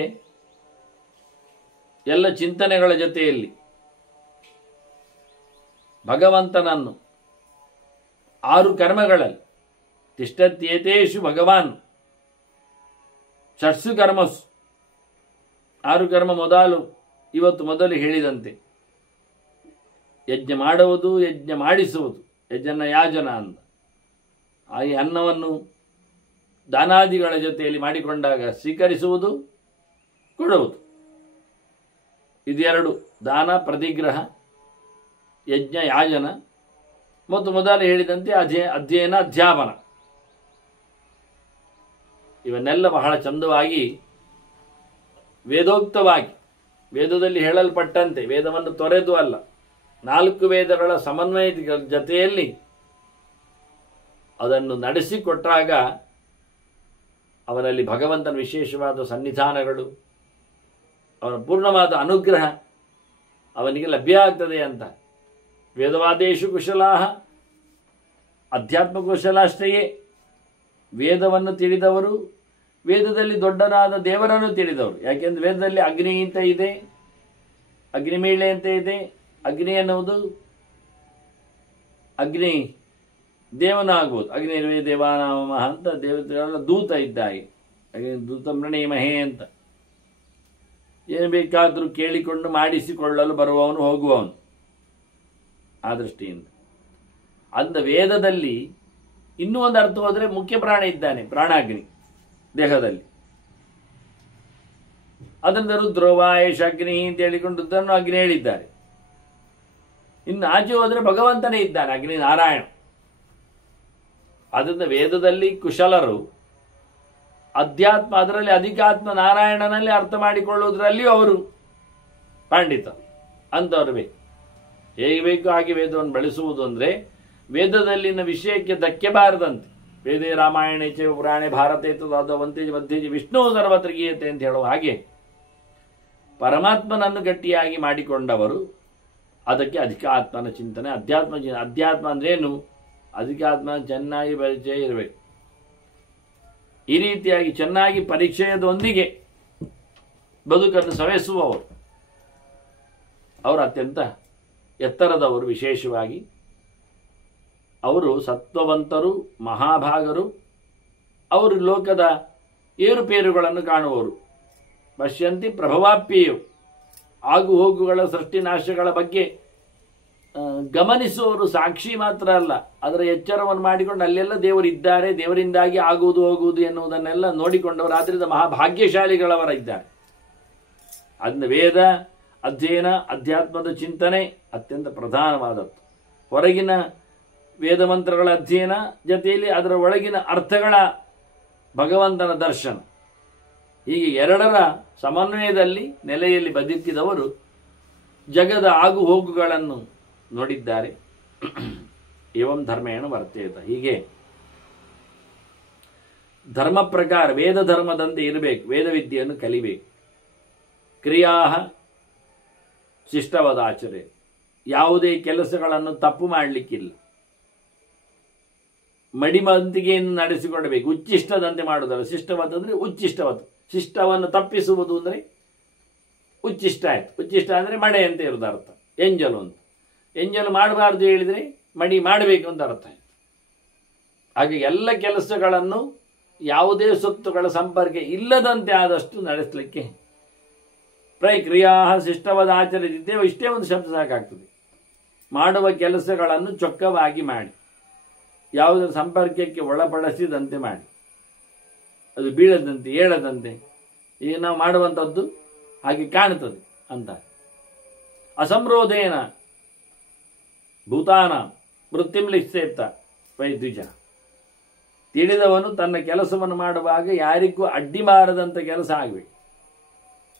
ಎಲ್ಲ ಚಿಂತನೆಗಳ ಜೊತೆಯಲ್ಲಿ ಭಗವಂತನನ್ನು 6 ಕರ್ಮಗಳಲ್ಲಿ ತಿಷ್ಠತ್ಯೇತೇಷು ಭಗವಾನ್ ಷಟ್ಸು ಕರ್ಮಸು, 6 ಕರ್ಮ ಮೊದಲು ಹೇಳಿದಂತೆ ಯಜ್ಞ ಮಾಡುವುದು, ಯಜ್ಞ ಮಾಡಿಸುವುದು, ಯಜ್ಞನ ಯಾಜನ ಅಂತ. ಈ ಅನ್ನವನ್ನು ದಾನಾದಿಗಳ ಜೊತೆಯಲ್ಲಿ ಮಾಡಿಕೊಂಡಾಗ ಸ್ವೀಕರಿಸುವುದು, ಕೊಡುವುದು. ಇದೆರಡು, ದಾನ ಪ್ರತಿಗ್ರಹ, ಯಜ್ಞ ಯಾಜನ, ಮತ್ತು ಮೊದಲು ಹೇಳಿದಂತೆ ಅಧ್ಯಯನ ಅಧ್ಯಾಪನ. ಇವನ್ನೆಲ್ಲ ಬಹಳ ಚಂದವಾಗಿ ವೇದೋಕ್ತವಾಗಿ ವೇದದಲ್ಲಿ ಹೇಳಲ್ಪಟ್ಟಂತೆ, ವೇದವನ್ನು ತೊರೆದು ಅಲ್ಲ, 4 ವೇದಗಳ ಸಮನ್ವಯದ ಜೊತೆಯಲ್ಲಿ ಅದನ್ನು ನಡೆಸಿಕೊಟ್ಟಾಗ ಅವನಲ್ಲಿ ಭಗವಂತನ ವಿಶೇಷವಾದ ಸನ್ನಿಧಾನಗಳು, ಅವನ ಪೂರ್ಣವಾದ ಅನುಗ್ರಹ ಅವನಿಗೆ ಲಭ್ಯ ಆಗ್ತದೆ ಅಂತ. ವೇದವಾದೇಶು ಕುಶಲಾಹ, ಅಧ್ಯಾತ್ಮ ಕುಶಲಾಷ್ಟೇ. ವೇದವನ್ನು ತಿಳಿದವರು ವೇದದಲ್ಲಿ ದೊಡ್ಡನಾದ ದೇವರನ್ನು ತಿಳಿದವರು. ಯಾಕೆಂದ್ರೆ ವೇದದಲ್ಲಿ ಅಗ್ನಿ ಅಂತ ಇದೆ, ಅಗ್ನಿಮೀಳೆ ಅಂತ ಇದೆ. ಅಗ್ನಿ ಎನ್ನುವುದು ಅಗ್ನಿ ದೇವನಾಗ್ಬೋದು. ಅಗ್ನಿ ದೇವಾನಾಮಃ ಅಂತ ದೇವತೆಗಳ ದೂತ ಇದ್ದಾಗೆ, ದೂತ ಮೃಣೀಮಹೇ ಅಂತ. ಏನು ಬೇಕಾದರೂ ಕೇಳಿಕೊಂಡು ಮಾಡಿಸಿಕೊಳ್ಳಲು ಬರುವವನು, ಹೋಗುವವನು. ಆ ದೃಷ್ಟಿಯಿಂದ ಅಂದ ವೇದದಲ್ಲಿ ಇನ್ನೂ ಒಂದು ಅರ್ಥ ಹೋದರೆ ಮುಖ್ಯ ಪ್ರಾಣ ಇದ್ದಾನೆ, ಪ್ರಾಣಾಗ್ನಿ ದೇಹದಲ್ಲಿ. ಅದರಿಂದ ರುದ್ರೋವಾಯೇಷ ಅಗ್ನಿ ಅಂತ ಹೇಳಿಕೊಂಡು ರುದ್ರನು ಅಗ್ನಿ ಹೇಳಿದ್ದಾರೆ. ಇನ್ನು ಆಚೆ ಹೋದರೆ ಭಗವಂತನೇ ಇದ್ದಾನೆ, ಅಗ್ನಿ ನಾರಾಯಣ. ಅದರಿಂದ ವೇದದಲ್ಲಿ ಕುಶಲರು ಅಧ್ಯಾತ್ಮ, ಅದರಲ್ಲಿ ಅಧಿಕಾತ್ಮ ನಾರಾಯಣನಲ್ಲಿ ಅರ್ಥ ಮಾಡಿಕೊಳ್ಳುವುದರಲ್ಲಿಯೂ ಅವರು ಪಂಡಿತ ಅಂತವರು ಬೇಕು. ಹೇಗೆ ಬೇಕು ಹಾಗೆ ವೇದವನ್ನು ಬೆಳೆಸುವುದು ಅಂದರೆ ವೇದದಲ್ಲಿನ ವಿಷಯಕ್ಕೆ ಧಕ್ಕೆ ಬಾರದಂತೆ. ವೇದೇ ರಾಮಾಯಣೇ ಚ ಪುರಾಣೆ ಭಾರತೆ ತದ್ವಂತೇಜ ಮಧ್ಯೇಜ ವಿಷ್ಣು ಸರ್ವತ್ರ ಗೀಯತೆ ಅಂತ ಹೇಳುವ ಹಾಗೆ ಪರಮಾತ್ಮನನ್ನು ಗಟ್ಟಿಯಾಗಿ ಮಾಡಿಕೊಂಡವರು. ಅದಕ್ಕೆ ಅಧಿಕಾತ್ಮನ ಚಿಂತನೆ, ಅಧ್ಯಾತ್ಮ ಅಂದ್ರೇನು, ಅಧಿಕಾತ್ಮ ಚೆನ್ನಾಗಿ ಪರಿಚಯ ಇರಬೇಕು. ಈ ರೀತಿಯಾಗಿ ಚೆನ್ನಾಗಿ ಪರಿಚಯದೊಂದಿಗೆ ಬದುಕನ್ನು ಸವೆಸುವವರು ಅವರು ಅತ್ಯಂತ ಎತ್ತರದವರು. ವಿಶೇಷವಾಗಿ ಅವರು ಸತ್ವವಂತರು, ಮಹಾಭಾಗರು. ಅವರು ಲೋಕದ ಏರುಪೇರುಗಳನ್ನು ಕಾಣುವವರು. ಪಶ್ಯಂತಿ ಪ್ರಭವಾಪ್ಯೆಯು, ಆಗು ಹೋಗುಗಳ ಸೃಷ್ಟಿನಾಶಗಳ ಬಗ್ಗೆ ಗಮನಿಸುವವರು. ಸಾಕ್ಷಿ ಮಾತ್ರ ಅಲ್ಲ, ಅದರ ಎಚ್ಚರವನ್ನು ಮಾಡಿಕೊಂಡು ಅಲ್ಲೆಲ್ಲ ದೇವರಿದ್ದಾರೆ, ದೇವರಿಂದಾಗಿ ಆಗುವುದು ಹೋಗುವುದು ಎನ್ನುವುದನ್ನೆಲ್ಲ ನೋಡಿಕೊಂಡವರು. ಆದ್ದರಿಂದ ಮಹಾಭಾಗ್ಯಶಾಲಿಗಳವರ ಇದ್ದಾರೆ. ಅದನ್ನ ವೇದ ಅಧ್ಯಯನ, ಅಧ್ಯಾತ್ಮದ ಚಿಂತನೆ ಅತ್ಯಂತ ಪ್ರಧಾನವಾದದ್ದು. ಹೊರಗಿನ ವೇದ ಮಂತ್ರಗಳ ಅಧ್ಯಯನ ಜೊತೆಯಲ್ಲಿ ಅದರ ಒಳಗಿನ ಅರ್ಥಗಳ ಭಗವಂತನ ದರ್ಶನ, ಹೀಗೆ ಎರಡರ ಸಮನ್ವಯದಲ್ಲಿ ನೆಲೆಯಲ್ಲಿ ಬದುಕಿದವರು ಜಗದ ಆಗು ಹೋಗುಗಳನ್ನು ನೋಡಿದ್ದಾರೆ. ಏವಂ ಧರ್ಮೇಣ ವರ್ತೇತ. ಹೀಗೆ ಧರ್ಮ ಪ್ರಕಾರ ವೇದ ಧರ್ಮದಂತೆ ಇರಬೇಕು, ವೇದ ವಿದ್ಯೆಯನ್ನು ಕಲಿಬೇಕು. ಕ್ರಿಯಾ ಶಿಷ್ಟವದಾಚರೆ, ಯಾವುದೇ ಕೆಲಸಗಳನ್ನು ತಪ್ಪು ಮಾಡಲಿಕ್ಕಿಲ್ಲ. ಮಡಿಮಂತಿಗೆಯನ್ನು ನಡೆಸಿಕೊಳ್ಳಬೇಕು, ಉಚ್ಚಿಷ್ಟದಂತೆ ಮಾಡುವುದಲ್ಲ. ಶಿಷ್ಟವತ್ ಅಂದರೆ ಉಚ್ಚಿಷ್ಟವತ್, ಶಿಷ್ಟವನ್ನು ತಪ್ಪಿಸುವುದು ಅಂದರೆ ಉಚ್ಚಿಷ್ಟ ಆಯ್ತು. ಉಚ್ಚಿಷ್ಟ ಅಂದರೆ ಮಡೆ ಅಂತ ಇರೋದು ಅರ್ಥ, ಎಂಜಲು ಅಂತ. ಎಂಜಲು ಮಾಡಬಾರ್ದು ಹೇಳಿದರೆ ಮಡಿ ಮಾಡಬೇಕು ಅಂತ ಅರ್ಥ ಆಯ್ತು. ಹಾಗೆ ಎಲ್ಲ ಕೆಲಸಗಳನ್ನು ಯಾವುದೇ ಸೊತ್ತುಗಳ ಸಂಪರ್ಕ ಇಲ್ಲದಂತೆ ಆದಷ್ಟು ನಡೆಸಲಿಕ್ಕೆ ಕ್ರಿಯಾ ಶಿಷ್ಟವಾದ ಆಚರಿಸಿದ್ದೇವೆ. ಇಷ್ಟೇ ಒಂದು ಶಬ್ದ ಸಾಕಾಗ್ತದೆ. ಮಾಡುವ ಕೆಲಸಗಳನ್ನು ಚೊಕ್ಕವಾಗಿ ಮಾಡಿ, ಯಾವುದರ ಸಂಪರ್ಕಕ್ಕೆ ಒಳಪಡಿಸಿದಂತೆ ಮಾಡಿ, ಅದು ಬೀಳದಂತೆ ಏಳದಂತೆ. ಈಗ ನಾವು ಮಾಡುವಂಥದ್ದು ಹಾಗೆ ಕಾಣುತ್ತದೆ ಅಂತ. ಅಸಂರೋಧೇನ ಭೂತಾನ ವೃತ್ತಿಂ ಲಿಪ್ಸೇತ್ತ ವೈದ್ಯುಜ. ತಿಳಿದವನು ತನ್ನ ಕೆಲಸವನ್ನು ಮಾಡುವಾಗ ಯಾರಿಗೂ ಅಡ್ಡಿ ಮಾರದಂಥ ಕೆಲಸ ಆಗಬೇಕು.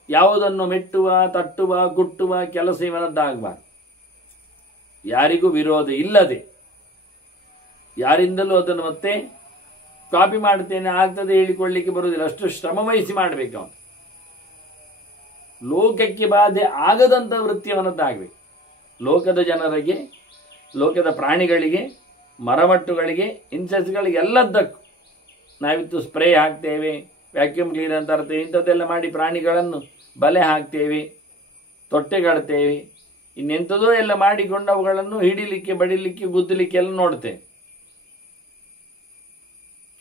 ಯಾವುದನ್ನು ಮೆಟ್ಟುವ, ತಟ್ಟುವ, ಗುಟ್ಟುವ ಕೆಲಸ ಇವನದ್ದಾಗಬಾರ್ದು. ಯಾರಿಗೂ ವಿರೋಧ ಇಲ್ಲದೆ, ಯಾರಿಂದಲೂ ಅದನ್ನು ಮತ್ತೆ ಕಾಪಿ ಮಾಡ್ತೇನೆ ಆಗ್ತದೆ ಹೇಳಿಕೊಳ್ಳಿಕ್ಕೆ ಬರುವುದಿಲ್ಲ. ಅಷ್ಟು ಶ್ರಮವಹಿಸಿ ಮಾಡಬೇಕು ಅವನು. ಲೋಕಕ್ಕೆ ಬಾಧೆ ಆಗದಂಥ ವೃತ್ತಿಯವನದ್ದಾಗಬೇಕು. ಲೋಕದ ಜನರಿಗೆ, ಲೋಕದ ಪ್ರಾಣಿಗಳಿಗೆ, ಮರಮಟ್ಟುಗಳಿಗೆ, ಇನ್ಸೆಕ್ಟ್ಸ್ಗಳಿಗೆ ಎಲ್ಲದಕ್ಕೂ ನಾವಿತ್ತು ಸ್ಪ್ರೇ ಹಾಕ್ತೇವೆ, ವ್ಯಾಕ್ಯೂಮ್ ಕ್ಲೀನರ್ ತರ್ತೇವೆ, ಇಂಥದ್ದೆಲ್ಲ ಮಾಡಿ ಪ್ರಾಣಿಗಳನ್ನು ಬಲೆ ಹಾಕ್ತೇವೆ, ತೊಟ್ಟೆಗಾಡ್ತೇವೆ, ಇನ್ನೆಂಥದೋ ಎಲ್ಲ ಮಾಡಿಕೊಂಡು ಅವುಗಳನ್ನು ಹಿಡಿಲಿಕ್ಕೆ, ಬಡಿಲಿಕ್ಕೆ, ಗುದ್ದಲಿಕ್ಕೆ ಎಲ್ಲ ನೋಡ್ತೇವೆ.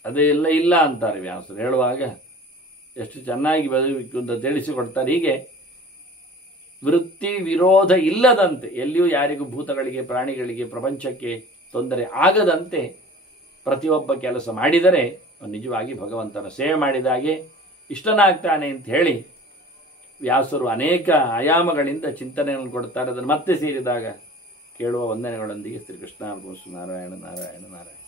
ಅದೆಲ್ಲ ಇಲ್ಲ ಅಂತಾರೆ ವ್ಯಾಸರು ಹೇಳುವಾಗ. ಎಷ್ಟು ಚೆನ್ನಾಗಿ ಬದುಕಬೇಕು ಅಂತ ತಿಳಿಸಿಕೊಡ್ತಾರೆ. ಹೀಗೆ ವೃತ್ತಿ ವಿರೋಧ ಇಲ್ಲದಂತೆ, ಎಲ್ಲಿಯೂ ಯಾರಿಗೂ ಭೂತಗಳಿಗೆ, ಪ್ರಾಣಿಗಳಿಗೆ, ಪ್ರಪಂಚಕ್ಕೆ ತೊಂದರೆ ಆಗದಂತೆ ಪ್ರತಿಯೊಬ್ಬ ಕೆಲಸ ಮಾಡಿದರೆ ನಿಜವಾಗಿ ಭಗವಂತನ ಸೇವೆ ಮಾಡಿದಾಗೆ ಇಷ್ಟನಾಗ್ತಾನೆ ಅಂತ ಹೇಳಿ ವ್ಯಾಸರು ಅನೇಕ ಆಯಾಮಗಳಿಂದ ಚಿಂತನೆಯನ್ನು ಕೊಡ್ತಾರೆ. ಅದನ್ನು ಮತ್ತೆ ಸೇರಿದಾಗ ಕೇಳುವ ವಂದನೆಗಳೊಂದಿಗೆ ಶ್ರೀಕೃಷ್ಣ ನಾರಾಯಣ ನಾರಾಯಣ ನಾರಾಯಣ.